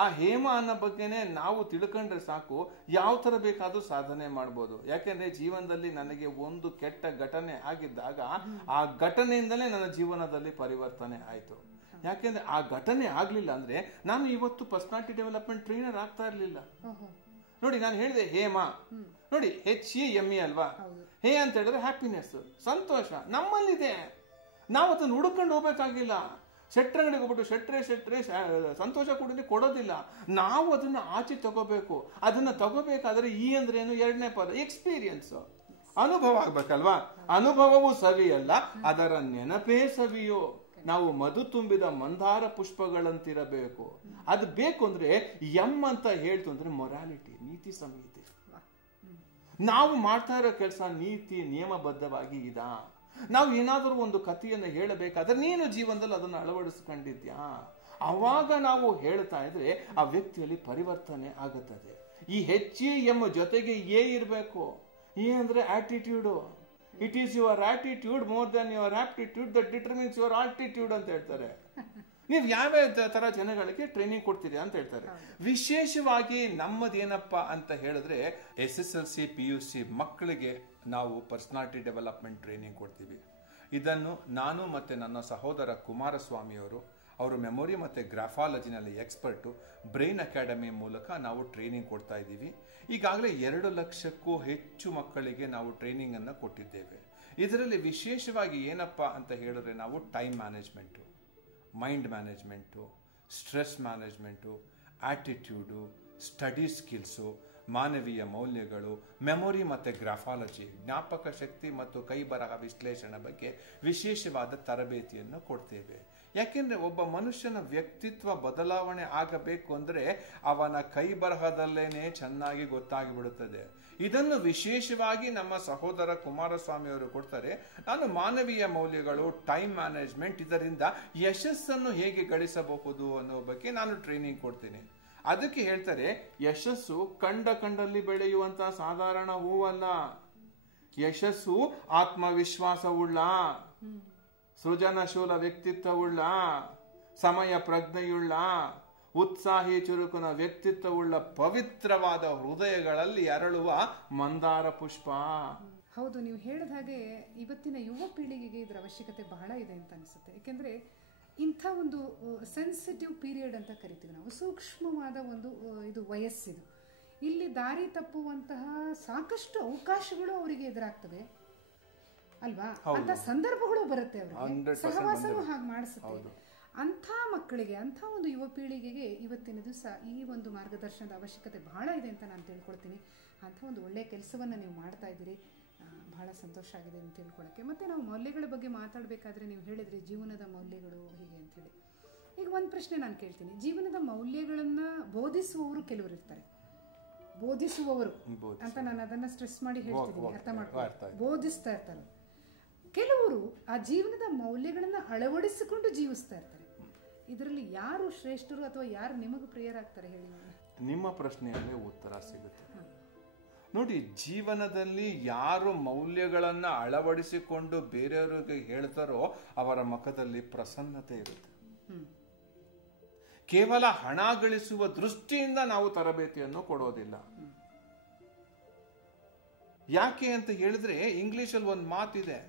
ಆ ಹೇಮ ಅನ್ನೋ ಬಗ್ಗೆನೆ ನಾವು ತಿಳ್ಕೊಂಡ್ರೆ ಸಾಕು, ಯಾವ ತರ ಬೇಕಾದ್ರೂ ಸಾಧನೆ ಮಾಡ್ಬೋದು. ಯಾಕೆಂದ್ರೆ ಜೀವನದಲ್ಲಿ ನನಗೆ ಒಂದು ಕೆಟ್ಟ ಘಟನೆ ಆಗಿದ್ದಾಗ ಆ ಘಟನೆಯಿಂದಲೇ ನನ್ನ ಜೀವನದಲ್ಲಿ ಪರಿವರ್ತನೆ ಆಯ್ತು. ಯಾಕೆಂದ್ರೆ ಆ ಘಟನೆ ಆಗ್ಲಿಲ್ಲ ಅಂದ್ರೆ ನಾನು ಇವತ್ತು ಪರ್ಸನಾಲಿಟಿ ಡೆವಲಪ್ಮೆಂಟ್ ಟ್ರೈನರ್ ಆಗ್ತಾ ಇರ್ಲಿಲ್ಲ. ನೋಡಿ, ನಾನು ಹೇಳಿದೆ ಹೇಮ, ನೋಡಿ HEME ಅಲ್ವಾ? ಹೇ ಅಂತ ಹೇಳಿದ್ರೆ ಹ್ಯಾಪಿನೆಸ್, ಸಂತೋಷ ನಮ್ಮಲ್ಲಿದೆ. ನಾವು ಅದನ್ನು ಹುಡುಕೊಂಡು ಹೋಗ್ಬೇಕಾಗಿಲ್ಲ. ಶೆಟ್ರಂಗಡಿಗೆ ಹೋಗ್ಬಿಟ್ಟು ಶೆಟ್ರೆ ಸಂತೋಷ ಕೊಡೋದಿಲ್ಲ. ನಾವು ಅದನ್ನ ಆಚೆ ತಗೋಬೇಕು. ಅದನ್ನ ತಗೋಬೇಕಾದ್ರೆ ಅಂದ್ರೆ ಏನು? 2ನೇ ಪದ ಎಕ್ಸ್ಪೀರಿಯನ್ಸ್, ಅನುಭವ ಆಗ್ಬೇಕಲ್ವಾ? ಅನುಭವವು ಸವಿಯಲ್ಲ, ಅದರ ನೆನಪೇ ಸವಿಯೋ. ನಾವು ಮಧು ತುಂಬಿದ ಮಂದಾರ ಪುಷ್ಪಗಳಂತಿರಬೇಕು. ಅದು ಬೇಕು ಅಂದ್ರೆ ಅಂತ ಹೇಳ್ತು ಅಂದ್ರೆ ಮೊರಾಲಿಟಿ, ನೀತಿ ಸಂಹಿತೆ. ನಾವು ಮಾಡ್ತಾ ಇರೋ ಕೆಲಸ ನೀತಿ ನಿಯಮಬದ್ಧವಾಗಿ ಇದಾ? ನಾವು ಏನಾದರೂ ಒಂದು ಕಥೆಯನ್ನು ಹೇಳಬೇಕಾದ್ರೆ ನೀನು ಜೀವನದಲ್ಲಿ ಅದನ್ನು ಅಳವಡಿಸ್ಕೊಂಡಿದ್ಯಾ? ಅವಾಗ ನಾವು ಹೇಳ್ತಾ ಇದ್ರೆ ಆ ವ್ಯಕ್ತಿಯಲ್ಲಿ ಪರಿವರ್ತನೆ ಆಗುತ್ತದೆ. ಈ HEM ಜೊತೆಗೆ ಎ ಇರಬೇಕು. ಎ ಅಂದ್ರೆ attitude. It is your attitude more than your aptitude that determines your altitude ಅಂತ ಹೇಳ್ತಾರೆ. ನೀವು ಯಾವ್ಯಾವ ತರ ಜನಗಳಿಗೆ ಟ್ರೈನಿಂಗ್ ಕೊಡ್ತೀರಿ ಅಂತ ಹೇಳ್ತಾರೆ. ವಿಶೇಷವಾಗಿ ನಮ್ಮದೇನಪ್ಪ ಅಂತ ಹೇಳಿದ್ರೆ SSLC PUC ಮಕ್ಕಳಿಗೆ ನಾವು ಪರ್ಸನಾಲಿಟಿ ಡೆವಲಪ್ಮೆಂಟ್ ಟ್ರೈನಿಂಗ್ ಕೊಡ್ತೀವಿ. ಇದನ್ನು ನಾನು ಮತ್ತೆ ನನ್ನ ಸಹೋದರ ಕುಮಾರಸ್ವಾಮಿ ಅವರು ಮೆಮೊರಿ ಮತ್ತು ಗ್ರಾಫಾಲಜಿನಲ್ಲಿ ಎಕ್ಸ್ಪರ್ಟು, ಬ್ರೈನ್ ಅಕಾಡೆಮಿ ಮೂಲಕ ನಾವು ಟ್ರೈನಿಂಗ್ ಕೊಡ್ತಾ ಇದ್ದೀವಿ. ಈಗಾಗಲೇ 2 ಲಕ್ಷಕ್ಕೂ ಹೆಚ್ಚು ಮಕ್ಕಳಿಗೆ ನಾವು ಟ್ರೈನಿಂಗ್ ಅನ್ನು ಕೊಟ್ಟಿದ್ದೇವೆ. ಇದರಲ್ಲಿ ವಿಶೇಷವಾಗಿ ಏನಪ್ಪ ಅಂತ ಹೇಳಿದ್ರೆ ನಾವು time management, mind management, stress management, attitude, study skills, ಮಾನವೀಯ ಮೌಲ್ಯಗಳು, ಮೆಮೊರಿ ಮತ್ತು ಗ್ರಾಫಾಲಜಿ, ಜ್ಞಾಪಕ ಶಕ್ತಿ ಮತ್ತು ಕೈಬರಹ ವಿಶ್ಲೇಷಣೆ ಬಗ್ಗೆ ವಿಶೇಷವಾದ ತರಬೇತಿಯನ್ನು ಕೊಡ್ತೇವೆ. ಯಾಕೆಂದ್ರೆ ಒಬ್ಬ ಮನುಷ್ಯನ ವ್ಯಕ್ತಿತ್ವ ಬದಲಾವಣೆ ಆಗಬೇಕು ಅಂದ್ರೆ ಅವನ ಕೈಬರಹದಲ್ಲೇನೆ ಚೆನ್ನಾಗಿ ಗೊತ್ತಾಗಿಬಿಡುತ್ತದೆ. ಇದನ್ನು ವಿಶೇಷವಾಗಿ ನಮ್ಮ ಸಹೋದರ ಕುಮಾರಸ್ವಾಮಿ ಅವರು ಕೊಡ್ತಾರೆ. ನಾನು ಮಾನವೀಯ ಮೌಲ್ಯಗಳು, ಟೈಮ್ ಮ್ಯಾನೇಜ್ಮೆಂಟ್, ಇದರಿಂದ ಯಶಸ್ಸನ್ನು ಹೇಗೆ ಗಳಿಸಬಹುದು ಅನ್ನೋ ಬಗ್ಗೆ ನಾನು ಟ್ರೈನಿಂಗ್ ಕೊಡ್ತೀನಿ. ಅದಕ್ಕೆ ಹೇಳ್ತಾರೆ, ಯಶಸ್ಸು ಕಂಡಲ್ಲಿ ಬೆಳೆಯುವಂತ ಸಾಧಾರಣ ಹೂವಲ್ಲ. ಯಶಸ್ಸು ಆತ್ಮವಿಶ್ವಾಸವುಳ್ಳ, ಸೃಜನಶೀಲ ವ್ಯಕ್ತಿತ್ವವುಳ್ಳ, ಸಮಯ ಪ್ರಜ್ಞೆಯುಳ್ಳ, ಉತ್ಸಾಹಿ ಚುರುಕುನ ವ್ಯಕ್ತಿತ್ವವುಳ್ಳ, ಪವಿತ್ರವಾದ ಹೃದಯಗಳಲ್ಲಿ ಅರಳುವ ಮಂದಾರ ಪುಷ್ಪ. ಹೌದು, ನೀವು ಹೇಳಿದ ಹಾಗೆ ಇವತ್ತಿನ ಯುವ ಪೀಳಿಗೆಗೆ ಇದರ ಅವಶ್ಯಕತೆ ಬಹಳ ಇದೆ ಅಂತ ಅನಿಸುತ್ತೆ. ಏಕೆಂದರೆ ಇಂಥ ಒಂದು ಸೆನ್ಸಿಟಿವ್ ಪೀರಿಯಡ್ ಅಂತ ಕರಿತೀವಿ ನಾವು, ಸೂಕ್ಷ್ಮವಾದ ಒಂದು ಇದು ವಯಸ್ಸಿದು. ಇಲ್ಲಿ ದಾರಿ ತಪ್ಪುವಂತಹ ಸಾಕಷ್ಟು ಅವಕಾಶಗಳು ಅವರಿಗೆ ಎದುರಾಗ್ತವೆ ಅಲ್ವಾ? ಅಂತ ಸಂದರ್ಭಗಳು ಬರುತ್ತೆ, ಅವರಿಗೆ ಸಹವಾಸನೂ ಹಾಗೆ ಮಾಡಿಸುತ್ತೆ. ಅಂಥ ಮಕ್ಕಳಿಗೆ, ಅಂಥ ಒಂದು ಯುವ ಪೀಳಿಗೆಗೆ ಇವತ್ತಿನ ದಿವಸ ಈ ಒಂದು ಮಾರ್ಗದರ್ಶನದ ಅವಶ್ಯಕತೆ ಬಹಳ ಇದೆ ಅಂತ ನಾನು ತಿಳ್ಕೊಳ್ತೀನಿ. ಅಂಥ ಒಂದು ಒಳ್ಳೆಯ ಕೆಲಸವನ್ನು ನೀವು ಮಾಡ್ತಾ ಇದ್ದೀರಿ, ಬಹಳ ಸಂತೋಷ ಆಗಿದೆ ಅಂತ ತಿಳ್ಕೊಳ್ಳೋಕ್ಕೆ. ಮತ್ತು ನಾವು ಮೌಲ್ಯಗಳ ಬಗ್ಗೆ ಮಾತಾಡಬೇಕಾದ್ರೆ ನೀವು ಹೇಳಿದ್ರಿ ಜೀವನದ ಮೌಲ್ಯಗಳು ಹೀಗೆ ಅಂಥೇಳಿ. ಈಗ ಒಂದು ಪ್ರಶ್ನೆ ನಾನು ಕೇಳ್ತೀನಿ, ಜೀವನದ ಮೌಲ್ಯಗಳನ್ನು ಬೋಧಿಸುವವರು ಕೆಲವರು ಇರ್ತಾರೆ, ಬೋಧಿಸುವವರು ಅಂತ ನಾನು ಅದನ್ನು ಸ್ಟ್ರೆಸ್ ಮಾಡಿ ಹೇಳ್ತಿದ್ದೀನಿ, ಅರ್ಥ ಮಾಡ್ಕೊಂಡು ಬೋಧಿಸ್ತಾ ಇರ್ತಾರೆ. ಕೆಲವರು ಆ ಜೀವನದ ಮೌಲ್ಯಗಳನ್ನು ಅಳವಡಿಸಿಕೊಂಡು ಜೀವಿಸ್ತಾ ಇರ್ತಾರೆ. ಇದರಲ್ಲಿ ಯಾರು ಶ್ರೇಷ್ಠರು ಅಥವಾ ಯಾರು ನಿಮಗೆ ಪ್ರಿಯರಾಗ್ತಾರೆ ಹೇಳಿ? ನಿಮ್ಮ ಪ್ರಶ್ನೆಯಲ್ಲೇ ಉತ್ತರ ಸಿಗುತ್ತೆ ನೋಡಿ. ಜೀವನದಲ್ಲಿ ಯಾರು ಮೌಲ್ಯಗಳನ್ನ ಅಳವಡಿಸಿಕೊಂಡು ಬೇರೆಯವರಿಗೆ ಹೇಳ್ತಾರೋ ಅವರ ಮುಖದಲ್ಲಿ ಪ್ರಸನ್ನತೆ ಇರುತ್ತೆ. ಕೇವಲ ಹಣ ಗಳಿಸುವ ದೃಷ್ಟಿಯಿಂದ ನಾವು ತರಬೇತಿಯನ್ನು ಕೊಡೋದಿಲ್ಲ. ಯಾಕೆ ಅಂತ ಹೇಳಿದ್ರೆ ಇಂಗ್ಲಿಷಲ್ಲಿ ಒಂದು ಮಾತಿದೆ,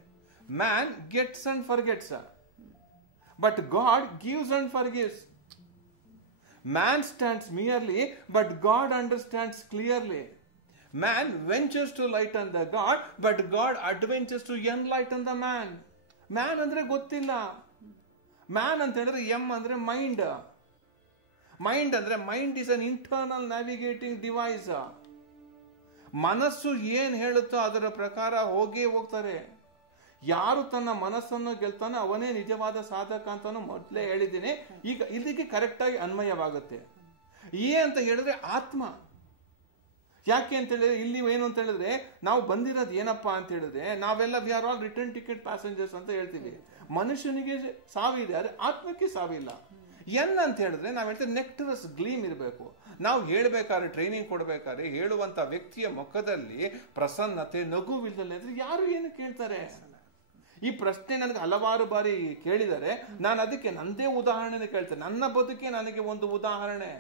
man gets and forgets, but God gives and forgives. Man stands merely, but God understands clearly. Man ventures to lighten the God, but God adventures to enlighten the man. Man ಅಂದ್ರೆ ಗೊತ್ತಿಲ್ಲ. ಮ್ಯಾನ್ ಅಂತ ಹೇಳಿದ್ರೆ M ಅಂದ್ರೆ mind. Mind ಅಂದ್ರೆ mind is an internal ನ್ಯಾವಿಗೇಟಿಂಗ್ device. ಮನಸ್ಸು ಏನ್ ಹೇಳುತ್ತೋ ಅದರ ಪ್ರಕಾರ ಹೋಗೇ ಹೋಗ್ತಾರೆ. ಯಾರು ತನ್ನ ಮನಸ್ಸನ್ನು ಗೆಲ್ತಾನೋ ಅವನೇ ನಿಜವಾದ ಸಾಧಕ ಅಂತಾನು ಮೊದಲೇ ಹೇಳಿದ್ದೀನಿ. ಈಗ ಇದಕ್ಕೆ ಕರೆಕ್ಟ್ ಆಗಿ ಅನ್ವಯವಾಗುತ್ತೆ. ಅಂತ ಹೇಳಿದ್ರೆ ಆತ್ಮ. ಯಾಕೆ ಅಂತ ಹೇಳಿದ್ರೆ ಇಲ್ಲಿ ಏನು ಅಂತ ಹೇಳಿದ್ರೆ ನಾವು ಬಂದಿರೋದು ಏನಪ್ಪಾ ಅಂತ ಹೇಳಿದ್ರೆ ನಾವೆಲ್ಲ we are all return ticket passengers ಅಂತ ಹೇಳ್ತೀವಿ. ಮನುಷ್ಯನಿಗೆ ಸಾವಿದೆ, ಆದ್ರೆ ಆತ್ಮಕ್ಕೆ ಸಾವಿಲ್ಲ. ಅಂತ ಹೇಳಿದ್ರೆ ನಾವ್ ಹೇಳ್ತೇವೆ ನೆಕ್ಟರಸ್ ಗ್ಲೀಮ್ ಇರಬೇಕು. ನಾವು ಹೇಳ್ಬೇಕಾದ್ರೆ, ಟ್ರೈನಿಂಗ್ ಕೊಡ್ಬೇಕಾದ್ರೆ ಹೇಳುವಂತ ವ್ಯಕ್ತಿಯ ಮುಖದಲ್ಲಿ ಪ್ರಸನ್ನತೆ, ನಗುವಿಲ್ಲದೆ ಇದ್ರೆ ಯಾರು ಏನು ಕೇಳ್ತಾರೆ? ಈ ಪ್ರಶ್ನೆ ನನಗೆ ಹಲವಾರು ಬಾರಿ ಕೇಳಿದರೆ ನಾನು ಅದಕ್ಕೆ ನಂದೇ ಉದಾಹರಣೆ ಕೇಳ್ತೇನೆ. ನನ್ನ ಬದುಕೆ ನನಗೆ ಒಂದು ಉದಾಹರಣೆ.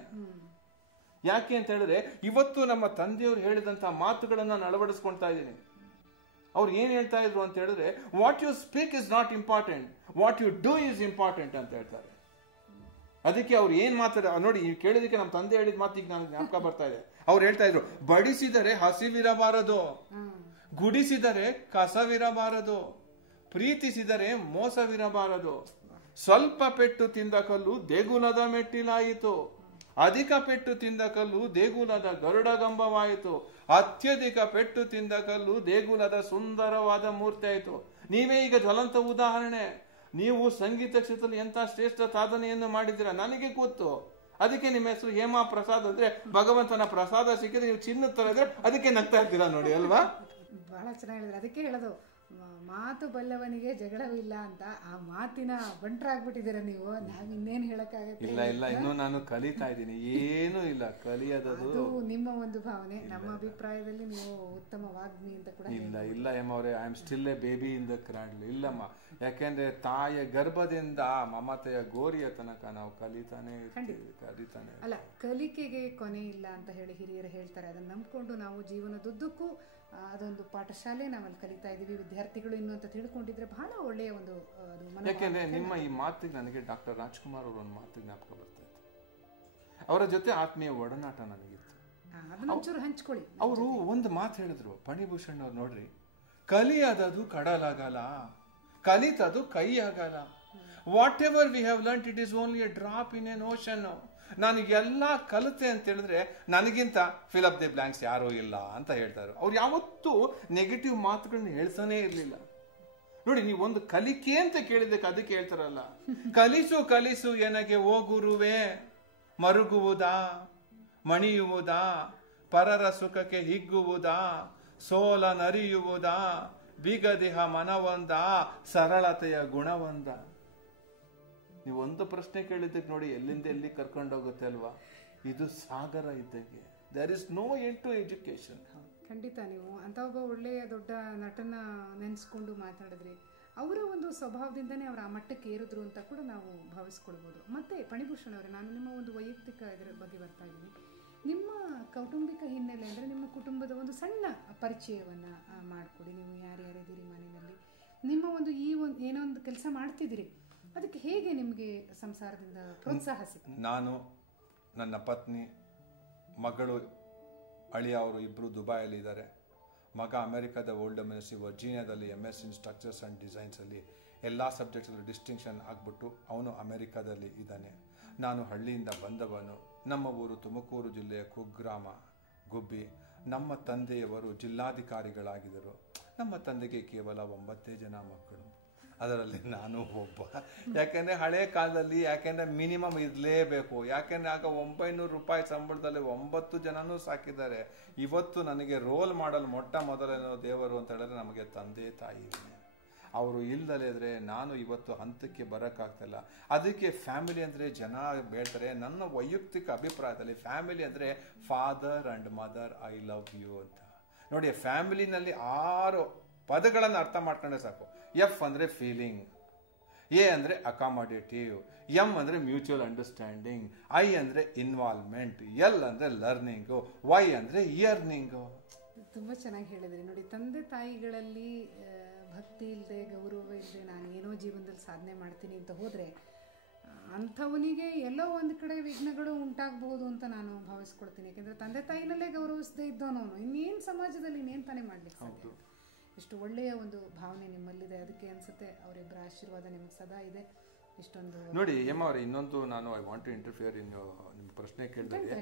ಯಾಕೆ ಅಂತ ಹೇಳಿದ್ರೆ ಇವತ್ತು ನಮ್ಮ ತಂದೆಯವರು ಹೇಳಿದಂತಹ ಮಾತುಗಳನ್ನು ನಾನು ಅಳವಡಿಸ್ಕೊಳ್ತಾ ಇದ್ದೀನಿ. ಅವ್ರು ಏನ್ ಹೇಳ್ತಾ ಇದ್ರು ಅಂತ ಹೇಳಿದ್ರೆ, what you speak is not important, what you do is important ಅಂತ ಹೇಳ್ತಾರೆ. ಅದಕ್ಕೆ ಅವ್ರು ಏನ್ ಮಾತಾಡ ನೋಡಿ, ನೀವು ಕೇಳಿದಕ್ಕೆ ನಮ್ಮ ತಂದೆ ಹೇಳಿದ ಮಾತಿಗೆ ನನಗೆ ಜ್ಞಾಪಕ ಬರ್ತಾ ಇದೆ. ಅವ್ರು ಹೇಳ್ತಾ ಇದ್ರು, ಬಡಿಸಿದರೆ ಹಸಿವಿರಬಾರದು, ಗುಡಿಸಿದರೆ ಕಸವಿರಬಾರದು, ಪ್ರೀತಿಸಿದರೆ ಮೋಸವಿರಬಾರದು. ಸ್ವಲ್ಪ ಪೆಟ್ಟು ತಿಂದ ಕಲ್ಲು ದೇಗುಲದ ಮೆಟ್ಟಿಲಾಯಿತು, ಅಧಿಕ ಪೆಟ್ಟು ತಿಂದ ಕಲ್ಲು ದೇಗುಲದ ಗರುಡಗಂಬವಾಯಿತು, ಅತ್ಯಧಿಕ ಪೆಟ್ಟು ತಿಂದ ಕಲ್ಲು ದೇಗುಲದ ಸುಂದರವಾದ ಮೂರ್ತಿ ಆಯಿತು. ನೀವೇ ಈಗ ಜ್ವಲಂತ ಉದಾಹರಣೆ. ನೀವು ಸಂಗೀತ ಕ್ಷೇತ್ರದಲ್ಲಿ ಎಂತ ಶ್ರೇಷ್ಠ ಸಾಧನೆಯನ್ನು ಮಾಡಿದ್ದೀರಾ ನನಗೆ ಗೊತ್ತು. ಅದಕ್ಕೆ ನಿಮ್ಮ ಹೆಸರು ಹೇಮಾ ಪ್ರಸಾದ್ ಅಂದ್ರೆ ಭಗವಂತನ ಪ್ರಸಾದ ಸಿಕ್ಕಿದ್ರೆ ನೀವು ಚಿನ್ನದ ತರ ಇದ್ರೆ ಅದಕ್ಕೆ ನಗ್ತಾ ಇರ್ತೀರಾ ನೋಡಿ, ಅಲ್ವಾ? ಬಹಳ ಚೆನ್ನಾಗಿ ಅದಕ್ಕೆ ಹೇಳೋದು ಮಾತು ಬಲ್ಲವನಿಗೆ ಜಗಳವಿಲ್ಲ ಅಂತ. ಆ ಮಾತಿನ ಬಂಟ್ರಾಗ್ಬಿಟ್ಟಿದ್ದೀರಾ ನೀವು. ನಾವ್ ಇನ್ನೇನು ಹೇಳಕ್ಕಾಗತ್ತೆ? ಇಲ್ಲ ಇಲ್ಲ, ಇನ್ನು ನಾನು ಕಲಿತಾ ಇದ್ದೀನಿ, ಏನೂ ಇಲ್ಲ ಕಲಿಯೋದು. ನಿಮ್ಮ ಒಂದು ಭಾವನೆ. ನಮ್ಮ ಅಭಿಪ್ರಾಯದಲ್ಲಿ ನೀವು ಉತ್ತಮ ವಾಗ್ಮಿ ಅಂತ ಕೂಡ ಇಲ್ಲ ಇಲ್ಲ ಎಮ್ಮ ಅವರೇ, I am still a baby in the cradle. ಇಲ್ಲಮ್ಮ, ಯಾಕೆಂದ್ರೆ ತಾಯಿಯ ಗರ್ಭದಿಂದ ಮಮತೆಯ ಗೋರಿಯ ತನಕ ನಾವು ಕಲಿತಾನೆ ಕಲಿತಾನೆ. ಅಲ್ಲ, ಕಲಿಕೆಗೆ ಕೊನೆ ಇಲ್ಲ ಅಂತ ಹೇಳಿ ಹಿರಿಯರು ಹೇಳ್ತಾರೆ. ಅದನ್ನ ನಂಬ್ಕೊಂಡು ನಾವು ಜೀವನದುದ್ದಕ್ಕೂ ಅದೊಂದು ಪಾಠಶಾಲೆ ನಾವಲ್ಲಿ ಕಲಿತಾ ಇದೀವಿ. ವಿದ್ಯಾರ್ಥಿಗಳು ಇನ್ನು ಅಂತ ತಿಳ್ಕೊಂಡಿದ್ರೆ ಬಹಳ ಒಳ್ಳೆಯ ಒಂದು. ಯಾಕೆಂದ್ರೆ ನಿಮ್ಮ ಈ ಮಾತಿಗೆ ನನಗೆ ಡಾಕ್ಟರ್ ರಾಜ್ಕುಮಾರ್ ಅವರ ಒಂದು ಮಾತಿಗೆ ಜ್ಞಾಪಕ ಬರ್ತಾ ಇತ್ತು. ಅವರ ಜೊತೆ ಆತ್ಮೀಯ ಒಡನಾಟ ನನಗಿತ್ತು. ಅದನ್ನೊಂಚೂರು ಹಂಚ್ಕೊಳ್ಳಿ. ಅವರು ಒಂದು ಮಾತು ಹೇಳಿದ್ರು, ಫಣಿಭೂಷಣ್ ಅವ್ರು, ನೋಡ್ರಿ, ಕಲಿಯದದು ಕಡಲಾಗಲ್ಲ, ಕಲಿತದು ಕೈ ಆಗಲ್ಲ. What ever we have learned it is only A drop in N ocean. ನನಗೆಲ್ಲ ಕಲಿತೆ ಅಂತ ಹೇಳಿದ್ರೆ ನನಗಿಂತ ಫಿಲ್ ಅಪ್ ದಿ ಬ್ಲಾಂಕ್ಸ್ ಯಾರೂ ಇಲ್ಲ ಅಂತ ಹೇಳ್ತಾರೆ. ಅವ್ರು ಯಾವತ್ತೂ ನೆಗೆಟಿವ್ ಮಾತುಗಳನ್ನ ಹೇಳ್ತಾನೆ ಇರ್ಲಿಲ್ಲ. ನೋಡಿ, ನೀವು ಒಂದು ಕಲಿಕೆ ಅಂತ ಕೇಳಿದಕ್ಕೆ ಅದಕ್ಕೆ ಹೇಳ್ತಾರಲ್ಲ, ಕಲಿಸು ಕಲಿಸು ಎನಗೆ ಓ ಗುರುವೇ, ಮರುಗುವುದಾ ಮಣಿಯುವುದಾ, ಪರರ ಸುಖಕ್ಕೆ ಹಿಗ್ಗುವುದಾ, ಸೋಲ ನರಿಯುವುದಾ, ಬಿಗದಿಹ ಮನವೊಂದ, ಸರಳತೆಯ ಗುಣವೊಂದ. ನೀವು ಒಂದು ಪ್ರಶ್ನೆ ಕೇಳಿದ್ದಕ್ಕೆ ನೋಡಿ ಎಲ್ಲಿಂದ ಎಲ್ಲಿ ಕರ್ಕೊಂಡೋಗುತ್ತೆ ಅಲ್ವಾ? ಇದು ಸಾಗರ ಇದ್ದಂಗೆ. There is no end to education. ಖಂಡಿತ. ನೀವು ಅಂತ ಒಬ್ಬ ಒಳ್ಳೆಯ ದೊಡ್ಡ ನಟನ ನೆನೆಸ್ಕೊಂಡು ಮಾತಾಡಿದ್ರಿ. ಅವರ ಒಂದು ಸ್ವಭಾವದಿಂದನೇ ಅವರ ಆ ಮಟ್ಟಕ್ಕೆ ಏರಿದ್ರು ಅಂತ ಕೂಡ ನಾವು ಭಾವಿಸ್ಕೊಳ್ಬೋದು. ಮತ್ತೆ ಫಣಿಭೂಷಣ್ ಅವರೇ, ನಾನು ನಿಮ್ಮ ಒಂದು ವೈಯಕ್ತಿಕ ಇದರ ಬಗ್ಗೆ ಬರ್ತಾ ಇದ್ದೀನಿ. ನಿಮ್ಮ ಕೌಟುಂಬಿಕ ಹಿನ್ನೆಲೆ ಅಂದರೆ ನಿಮ್ಮ ಕುಟುಂಬದ ಒಂದು ಸಣ್ಣ ಪರಿಚಯವನ್ನು ಮಾಡಿಕೊಡಿ. ನೀವು ಯಾರ್ಯಾರಿದ್ದೀರಿ ಮನೆಯಲ್ಲಿ, ನಿಮ್ಮ ಒಂದು ಈ ಒಂದು ಏನೋ ಒಂದು ಕೆಲಸ ಮಾಡ್ತಿದ್ದೀರಿ, ಅದಕ್ಕೆ ಹೇಗೆ ನಿಮಗೆ ಸಂಸಾರದಿಂದ ಪ್ರೋತ್ಸಾಹ ಸಿಕ್ಕಿತು? ನಾನು, ನನ್ನ ಪತ್ನಿ, ಮಗಳು, ಅಳಿಯ ಅವರು ಇಬ್ಬರು ದುಬೈಯಲ್ಲಿ ಇದ್ದಾರೆ. ಮಗ ಅಮೆರಿಕದ ಓಲ್ಡ್ ಯೂನಿವರ್ಸಿಟಿ ವರ್ಜೀನಿಯಾದಲ್ಲಿ MS ಇನ್ ಸ್ಟ್ರಕ್ಚರ್ಸ್ ಆ್ಯಂಡ್ ಡಿಸೈನ್ಸಲ್ಲಿ ಎಲ್ಲ ಸಬ್ಜೆಕ್ಟ್ಸಲ್ಲಿ ಡಿಸ್ಟಿಂಕ್ಷನ್ ಆಗಿಬಿಟ್ಟು ಅವನು ಅಮೆರಿಕಾದಲ್ಲಿ ಇದ್ದಾನೆ. ನಾನು ಹಳ್ಳಿಯಿಂದ ಬಂದವನು. ನಮ್ಮ ಊರು ತುಮಕೂರು ಜಿಲ್ಲೆಯ ಕುಗ್ರಾಮ ಗುಬ್ಬಿ. ನಮ್ಮ ತಂದೆಯವರು ಜಿಲ್ಲಾಧಿಕಾರಿಗಳಾಗಿದ್ದರು. ನಮ್ಮ ತಂದೆಗೆ ಕೇವಲ 9 ಜನ ಮಕ್ಕಳು, ಅದರಲ್ಲಿ ನಾನು ಒಬ್ಬ. ಯಾಕೆಂದರೆ ಹಳೆ ಕಾಲದಲ್ಲಿ ಮಿನಿಮಮ್ ಇರಲೇಬೇಕು. ಯಾಕೆಂದರೆ ಆಗ 900 ರೂಪಾಯಿ ಸಂಬಳದಲ್ಲಿ 9 ಜನನೂ ಸಾಕಿದ್ದಾರೆ. ಇವತ್ತು ನನಗೆ ರೋಲ್ ಮಾಡಲ್ ಮೊಟ್ಟ ಮೊದಲನೇನೋ ದೇವರು ಅಂತ ಹೇಳಿದ್ರೆ ನಮಗೆ ತಂದೆ ತಾಯಿ. ಅವರು ಇಲ್ದಲೇ ಇದ್ರೆ ನಾನು ಇವತ್ತು ಹಂತಕ್ಕೆ ಬರೋಕ್ಕಾಗ್ತಿಲ್ಲ. ಅದಕ್ಕೆ ಫ್ಯಾಮಿಲಿ ಅಂದರೆ ಜನ ಹೇಳ್ತಾರೆ, ನನ್ನ ವೈಯಕ್ತಿಕ ಅಭಿಪ್ರಾಯದಲ್ಲಿ ಫ್ಯಾಮಿಲಿ ಅಂದರೆ father and mother I love you ಅಂತ. ನೋಡಿ, ಫ್ಯಾಮಿಲಿನಲ್ಲಿ 6 ಪದಗಳನ್ನು ಅರ್ಥ ಮಾಡ್ಕೊಂಡ್ರೆ ಸಾಕು. F ಅಂದರೆ ಫೀಲಿಂಗ್, A ಅಂದರೆ ಅಕಾಮಡೇಟಿವ್, M ಅಂದರೆ ಮ್ಯೂಚುವಲ್ ಅಂಡರ್ಸ್ಟ್ಯಾಂಡಿಂಗ್, I ಅಂದರೆ ಇನ್ವಾಲ್ವ್ಮೆಂಟ್, L ಅಂದರೆ ಲರ್ನಿಂಗು, Y ಅಂದರೆ ಇಯರ್ನಿಂಗು. ತುಂಬ ಚೆನ್ನಾಗಿ ಹೇಳಿದ್ರಿ. ನೋಡಿ, ತಂದೆ ತಾಯಿಗಳಲ್ಲಿ ಭಕ್ತಿ ಇಲ್ಲದೆ, ಗೌರವ ಇಲ್ಲದೆ ನಾನು ಏನೋ ಜೀವನದಲ್ಲಿ ಸಾಧನೆ ಮಾಡ್ತೀನಿ ಅಂತ ಹೋದರೆ ಅಂಥವನಿಗೆ ಎಲ್ಲೋ ಒಂದು ಕಡೆ ವಿಘ್ನಗಳು ಉಂಟಾಗಬಹುದು ಅಂತ ನಾನು ಭಾವಿಸ್ಕೊಳ್ತೀನಿ. ಯಾಕೆಂದರೆ ತಂದೆ ತಾಯಿನಲ್ಲೇ ಗೌರವಿಸದೇ ಇದ್ದವನವನು ಇನ್ನೇನು ಸಮಾಜದಲ್ಲಿ ಇನ್ನೇನು ತಾನೇ ಮಾಡಲಿಕ್ಕೆ ಸಾಧ್ಯ. ಎಷ್ಟು ಒಳ್ಳೆಯ ಒಂದು ಭಾವನೆ ನಿಮ್ಮಲ್ಲಿದೆ. ಅದಕ್ಕೆ ಅನಿಸುತ್ತೆ ಅವರಿಬ್ಬರ ಆಶೀರ್ವಾದ ನಿಮಗೆ ಸದಾ ಇದೆ. ಇಷ್ಟೊಂದು ನೋಡಿ ಎಮ್ಮ ಅವರೇ, ಇನ್ನೊಂದು ನಾನು I want to interfere in ನಿಮ್ಮ ಪ್ರಶ್ನೆ ಕೇಳಿದಾಗ,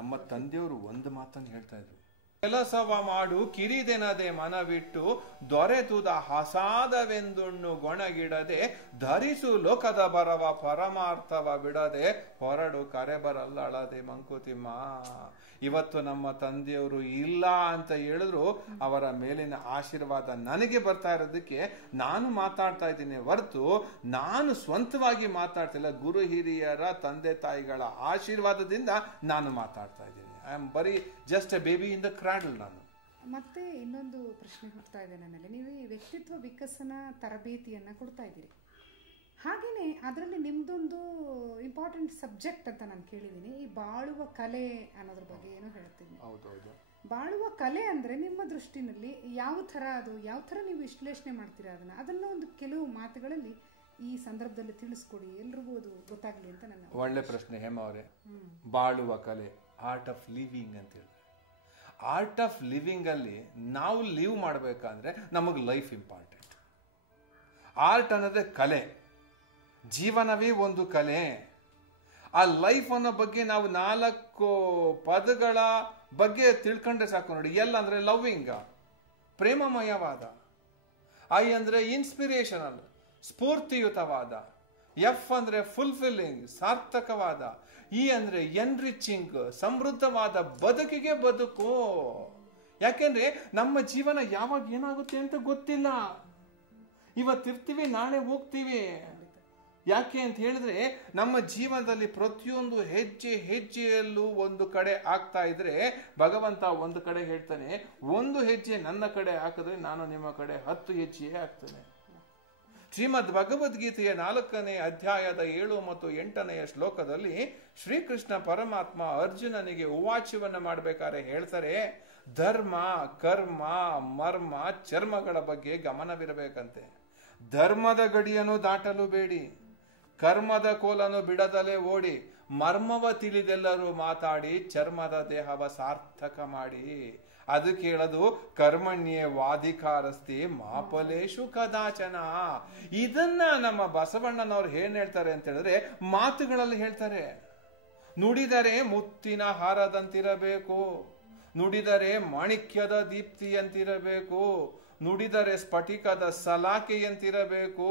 ನಮ್ಮ ತಂದೆಯವರು ಒಂದು ಮಾತನ್ನು ಹೇಳ್ತಾ ಇದ್ರು, ಕೆಲಸವ ಮಾಡು ಕಿರಿದೆನದೆ ಮನವಿಟ್ಟು ದೊರೆತುದ ಹಸಾದವೆಂದುಣ್ಣು ಗೊಣಗಿಡದೆ ಧರಿಸು ಲೋಕದ ಬರವ ಪರಮಾರ್ಥವ ಬಿಡದೆ ಹೊರಡು ಕರೆ ಬರಲ್ಲ ಅಳದೆ ಮಂಕುತಿಮ್ಮ. ಇವತ್ತು ನಮ್ಮ ತಂದೆಯವರು ಇಲ್ಲ ಅಂತ ಹೇಳಿದ್ರು ಅವರ ಮೇಲಿನ ಆಶೀರ್ವಾದ ನನಗೆ ಬರ್ತಾ ಇರೋದಕ್ಕೆ ನಾನು ಮಾತಾಡ್ತಾ ಇದ್ದೀನಿ ಹೊರತು ನಾನು ಸ್ವಂತವಾಗಿ ಮಾತಾಡ್ತಿಲ್ಲ. ಗುರು ಹಿರಿಯರ ತಂದೆ ತಾಯಿಗಳ ಆಶೀರ್ವಾದದಿಂದ ನಾನು ಮಾತಾಡ್ತಾ ಇದ್ದೀನಿ. ಐ ಆಮ್ ಬರೀ just a baby in the cradle. ನಾನು ಮತ್ತೆ ಇನ್ನೊಂದು ಪ್ರಶ್ನೆ ಹುಡ್ತಾ ಇದೆ ನನ್ನಲ್ಲಿ. ನೀವು ಈ ವ್ಯಕ್ತಿತ್ವ ವಿಕಸನ ತರಬೇತಿಯನ್ನು ಕೊಡ್ತಾ ಇದ್ದೀರಿ, ಹಾಗೆಯೇ ಅದರಲ್ಲಿ ನಿಮ್ಮದೊಂದು ಇಂಪಾರ್ಟೆಂಟ್ ಸಬ್ಜೆಕ್ಟ್ ಅಂತ ನಾನು ಕೇಳಿದ್ದೀನಿ, ಈ ಬಾಳುವ ಕಲೆ ಅನ್ನೋದ್ರ ಬಗ್ಗೆ ಏನೋ ಹೇಳ್ತೀನಿ. ಹೌದೌದು. ಬಾಳುವ ಕಲೆ ಅಂದರೆ ನಿಮ್ಮ ದೃಷ್ಟಿನಲ್ಲಿ ಯಾವ ಥರ ನೀವು ವಿಶ್ಲೇಷಣೆ ಮಾಡ್ತೀರಾ ಅದನ್ನು ಒಂದು ಕೆಲವು ಮಾತುಗಳಲ್ಲಿ ಈ ಸಂದರ್ಭದಲ್ಲಿ ತಿಳಿಸ್ಕೊಡಿ, ಎಲ್ರಿಗೂ ಅದು ಗೊತ್ತಾಗ್ಲಿ ಅಂತ ನನ್ನ. ಒಳ್ಳೆ ಪ್ರಶ್ನೆ ಹೇಮ ಅವರೇ. ಬಾಳುವ ಕಲೆ, ಆರ್ಟ್ ಆಫ್ ಲಿವಿಂಗ್ ಅಂತ ಹೇಳಿ. ಆರ್ಟ್ ಆಫ್ ಲಿವಿಂಗ್ ಅಲ್ಲಿ ನಾವು ಲಿವ್ ಮಾಡಬೇಕಂದ್ರೆ ನಮಗೆ ಲೈಫ್ ಇಂಪಾರ್ಟೆಂಟ್. ಆರ್ಟ್ ಅನ್ನೋದೇ ಕಲೆ, ಜೀವನವೇ ಒಂದು ಕಲೆ. ಆ ಲೈಫ್ ಅನ್ನೋ ಬಗ್ಗೆ ನಾವು 4 ಪದಗಳ ಬಗ್ಗೆ ತಿಳ್ಕೊಂಡ್ರೆ ಸಾಕು. ನೋಡಿ, ಎಲ್ ಅಂದ್ರೆ ಲವ್ವಿಂಗ್, ಪ್ರೇಮಮಯವಾದ. ಐ ಅಂದ್ರೆ ಇನ್ಸ್ಪಿರೇಷನಲ್, ಸ್ಫೂರ್ತಿಯುತವಾದ. ಎಫ್ ಅಂದ್ರೆ ಫುಲ್ಫಿಲ್ಲಿಂಗ್, ಸಾರ್ಥಕವಾದ. ಇ ಅಂದ್ರೆ ಎನ್ರಿಚಿಂಗ್, ಸಮೃದ್ಧವಾದ ಬದುಕಿಗೆ ಬದುಕು. ಯಾಕೆಂದ್ರೆ ನಮ್ಮ ಜೀವನ ಯಾವಾಗ ಏನಾಗುತ್ತೆ ಅಂತ ಗೊತ್ತಿಲ್ಲ. ಇವತ್ತಿರ್ತೀವಿ, ನಾಳೆ ಹೋಗ್ತೀವಿ. ಯಾಕೆ ಅಂತ ಹೇಳಿದ್ರೆ ನಮ್ಮ ಜೀವನದಲ್ಲಿ ಪ್ರತಿಯೊಂದು ಹೆಜ್ಜೆಯಲ್ಲೂ ಒಂದು ಕಡೆ ಆಗ್ತಾ ಇದ್ರೆ ಭಗವಂತ ಒಂದು ಕಡೆ ಹೇಳ್ತಾನೆ, 1 ಹೆಜ್ಜೆ ನನ್ನ ಕಡೆ ಹಾಕಿದ್ರೆ ನಾನು ನಿಮ್ಮ ಕಡೆ 10 ಹೆಜ್ಜೆ ಹಾಕ್ತೇನೆ. ಶ್ರೀಮದ್ ಭಗವದ್ಗೀತೆಯ 4ನೇ ಅಧ್ಯಾಯದ 7 ಮತ್ತು 8ನೇ ಶ್ಲೋಕದಲ್ಲಿ ಶ್ರೀಕೃಷ್ಣ ಪರಮಾತ್ಮ ಅರ್ಜುನನಿಗೆ ಉವಾಚವನ್ನು ಮಾಡಬೇಕಾದ್ರೆ ಹೇಳ್ತಾರೆ, ಧರ್ಮ, ಕರ್ಮ, ಮರ್ಮ, ಚರ್ಮಗಳ ಬಗ್ಗೆ ಗಮನವಿರಬೇಕಂತೆ. ಧರ್ಮದ ಗಡಿಯನ್ನು ದಾಟಲು ಬೇಡಿ, ಕರ್ಮದ ಕೋಲನ್ನು ಬಿಡದಲೇ ಓಡಿ, ಮರ್ಮವ ತಿಳಿದೆಲ್ಲರೂ ಮಾತಾಡಿ ಚರ್ಮದ ದೇಹವ ಸಾರ್ಥಕ ಮಾಡಿ. ಅದು ಕೇಳದು ಕರ್ಮಣ್ಯೇ ವಾಧಿಕಾರಸ್ತಿ ಮಾಪಲೇಶು ಕದಾಚನ. ಇದನ್ನ ನಮ್ಮ ಬಸವಣ್ಣನವ್ರು ಏನ್ ಹೇಳ್ತಾರೆ ಅಂತ ಹೇಳಿದ್ರೆ ಮಾತುಗಳಲ್ಲಿ ಹೇಳ್ತಾರೆ. ನುಡಿದರೆ ಮುತ್ತಿನ ಹಾರದಂತಿರಬೇಕು, ನುಡಿದರೆ ಮಾಣಿಕ್ಯದ ದೀಪ್ತಿಯಂತಿರಬೇಕು, ನುಡಿದರೆ ಸ್ಫಟಿಕದ ಸಲಾಕೆಯಂತಿರಬೇಕು,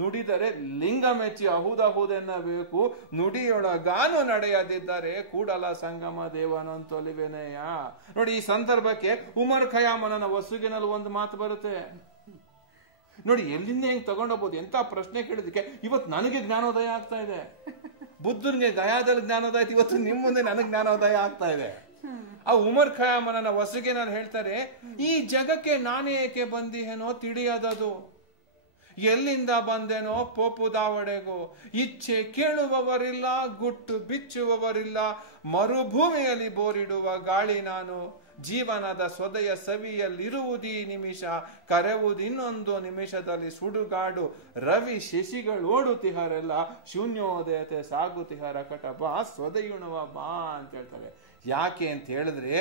ನುಡಿದರೆ ಲಿಂಗ ಮೆಚ್ಚಿ ಅಹುದಹುದೆನ್ನಬೇಕು, ನುಡಿಯೊಳಗಾನು ನಡೆಯದಿದ್ದರೆ ಕೂಡಲ ಸಂಗಮ ದೇವನಂತೊಲಿವೆನೆಯ. ನೋಡಿ, ಈ ಸಂದರ್ಭಕ್ಕೆ ಉಮರ್ ಖಯಾಮನ ವಸುಗಿನಲ್ಲಿ ಒಂದು ಮಾತು ಬರುತ್ತೆ ನೋಡಿ. ಎಲ್ಲಿಂದ ಹೆಂಗ್ ತಗೊಂಡೋಗ್ಬೋದು, ಎಂತ ಪ್ರಶ್ನೆ ಕೇಳಿದಕ್ಕೆ ಇವತ್ತು ನನಗೆ ಜ್ಞಾನೋದಯ ಆಗ್ತಾ ಇದೆ. ಬುದ್ಧನಿಗೆ ಗಯಾದಲ್ಲಿ ಜ್ಞಾನೋದಯ ಆಯ್ತು, ಇವತ್ತು ನಿಮ್ಮ ಮುಂದೆ ನನಗೆ ಜ್ಞಾನೋದಯ ಆಗ್ತಾ ಇದೆ. ಆ ಉಮರ್ ಖಯಾಮನ ವಸುಗೆ ನಾನು ಹೇಳ್ತಾರೆ, ಈ ಜಗಕ್ಕೆ ನಾನೇ ಏಕೆ ಬಂದಿಹೇನೋ ತಿಳಿಯದದು, ಎಲ್ಲಿಂದ ಬಂದೇನೋ ಪೋಪುದಾವಡೆಗೋ, ಇಚ್ಛೆ ಕೇಳುವವರಿಲ್ಲ, ಗುಟ್ಟು ಬಿಚ್ಚುವವರಿಲ್ಲ, ಮರುಭೂಮಿಯಲ್ಲಿ ಬೋರಿಡುವ ಗಾಳಿ ನಾನು, ಜೀವನದ ಸೊದೆಯ ಸವಿಯಲ್ಲಿರುವುದೀ ನಿಮಿಷ, ಕರೆವುದಿನ್ನೊಂದು ನಿಮಿಷದಲ್ಲಿ ಸುಡುಗಾಡು, ರವಿ ಶಶಿಗಳು ಓಡುತ್ತಿಹರೆಲ್ಲ, ಶೂನ್ಯೋದಯತೆ ಸಾಗುತ್ತಿಹರ ಕಟ ಬಾ, ಸೊದೆಯುಣುವ ಬಾ ಅಂತ ಹೇಳ್ತಾರೆ. ಯಾಕೆ ಅಂತ ಹೇಳಿದ್ರೆ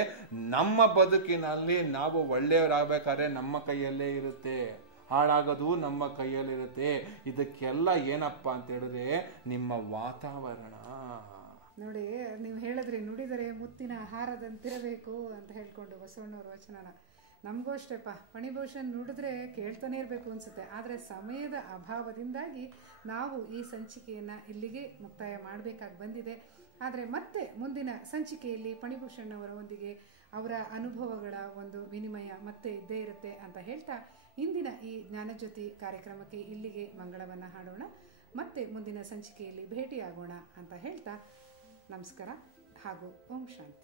ನಮ್ಮ ಬದುಕಿನಲ್ಲಿ ನಾವು ಒಳ್ಳೆಯವರಾಗಬೇಕಾದ್ರೆ ನಮ್ಮ ಕೈಯಲ್ಲೇ ಇರುತ್ತೆ, ಹಾಳಾಗೋದು ನಮ್ಮ ಕೈಯಲ್ಲಿರುತ್ತೆ. ಇದಕ್ಕೆಲ್ಲ ಏನಪ್ಪ ಅಂತ ಹೇಳಿದ್ರೆ ನಿಮ್ಮ ವಾತಾವರಣ. ನೋಡಿ, ನೀವು ಹೇಳಿದ್ರಿ ನುಡಿದರೆ ಮುತ್ತಿನ ಹಾರದಂತಿರಬೇಕು ಅಂತ ಹೇಳ್ಕೊಂಡು ಬಸವಣ್ಣವ್ರ ವಚನನ. ನಮಗೂ ಅಷ್ಟೇಪ್ಪ, ಫಣಿಭೂಷಣ್ ನುಡಿದ್ರೆ ಕೇಳ್ತಾನೆ ಇರಬೇಕು ಅನ್ಸುತ್ತೆ. ಆದರೆ ಸಮಯದ ಅಭಾವದಿಂದಾಗಿ ನಾವು ಈ ಸಂಚಿಕೆಯನ್ನು ಇಲ್ಲಿಗೆ ಮುಕ್ತಾಯ ಮಾಡಬೇಕಾಗಿ ಬಂದಿದೆ. ಆದರೆ ಮತ್ತೆ ಮುಂದಿನ ಸಂಚಿಕೆಯಲ್ಲಿ ಫಣಿಭೂಷಣ್ ಅವರೊಂದಿಗೆ ಅವರ ಅನುಭವಗಳ ಒಂದು ವಿನಿಮಯ ಮತ್ತೆ ಇದ್ದೇ ಇರುತ್ತೆ ಅಂತ ಹೇಳ್ತಾ ಇಂದಿನ ಈ ಜ್ಞಾನಜ್ಯೋತಿ ಕಾರ್ಯಕ್ರಮಕ್ಕೆ ಇಲ್ಲಿಗೆ ಮಂಗಳವನ್ನು ಹಾಡೋಣ. ಮತ್ತೆ ಮುಂದಿನ ಸಂಚಿಕೆಯಲ್ಲಿ ಭೇಟಿಯಾಗೋಣ ಅಂತ ಹೇಳ್ತಾ ನಮಸ್ಕಾರ ಹಾಗೂ ಓಂ ಶಾಂತಿ.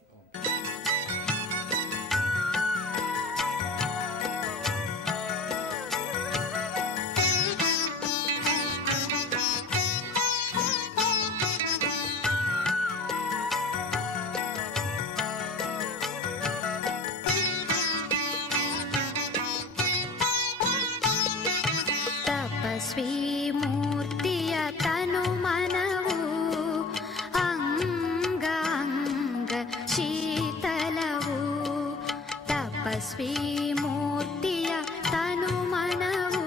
ತಪಸ್ವಿ ಮೂರ್ತಿಯ ತನು ಮನವು ಅಂಗಾಂಗ ಶೀತಲವು. ತಪಸ್ವಿ ಮೂರ್ತಿಯ ತನು ಮನವು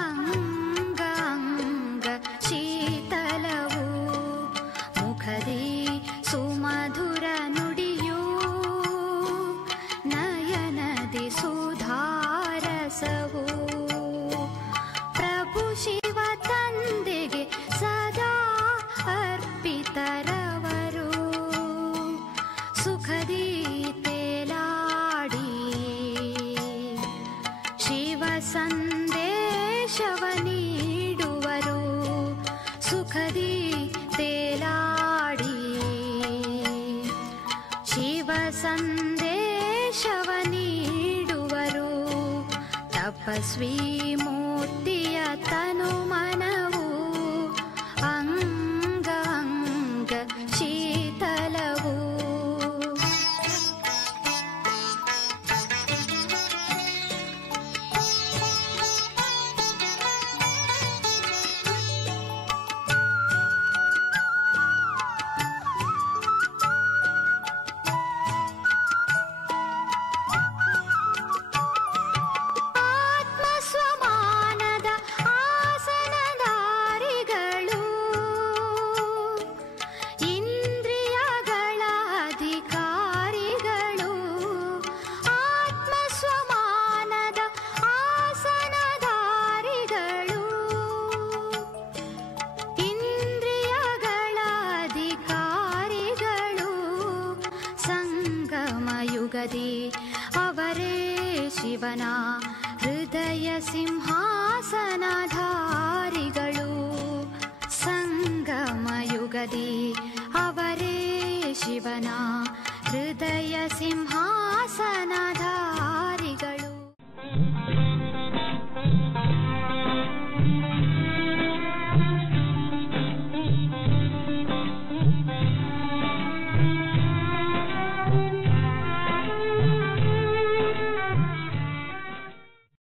ಅಂಗಾಂಗ ಶೀತಲವು. ಮುಖದಿ ಸುಮಧುರ ನುಡಿಯು ನಯನದಿ ಸುಧಾರಸವು. ಪ್ರಭು ಶಿವ ತಂದೆಗೆ ಸದಾ ಅರ್ಪಿತರವರು. ಸುಖದಿ ತೇಲಾಡಿ ಶಿವ ಸಂದೇಶವ ನೀಡುವರು. ಸುಖದಿ ತೇಲಾಡಿ ಶಿವ ಸಂದೇಶವ ನೀಡುವರು. ತಪಸ್ವಿ ಮೂರ್ತಿಯ ತನು ಮನವು ಅಂಗಾಂಗ ಶೀತಲವು. ಅವರೇ ಶಿವನ ಹೃದಯ ಸಿಂಹಾಸನಧಾರಿಗಳು. ಸಂಗಮ ಯುಗದಿ ಅವರೇ ಶಿವನ ಹೃದಯ ಸಿಂಹಾಸನಧಾರಿಗಳು.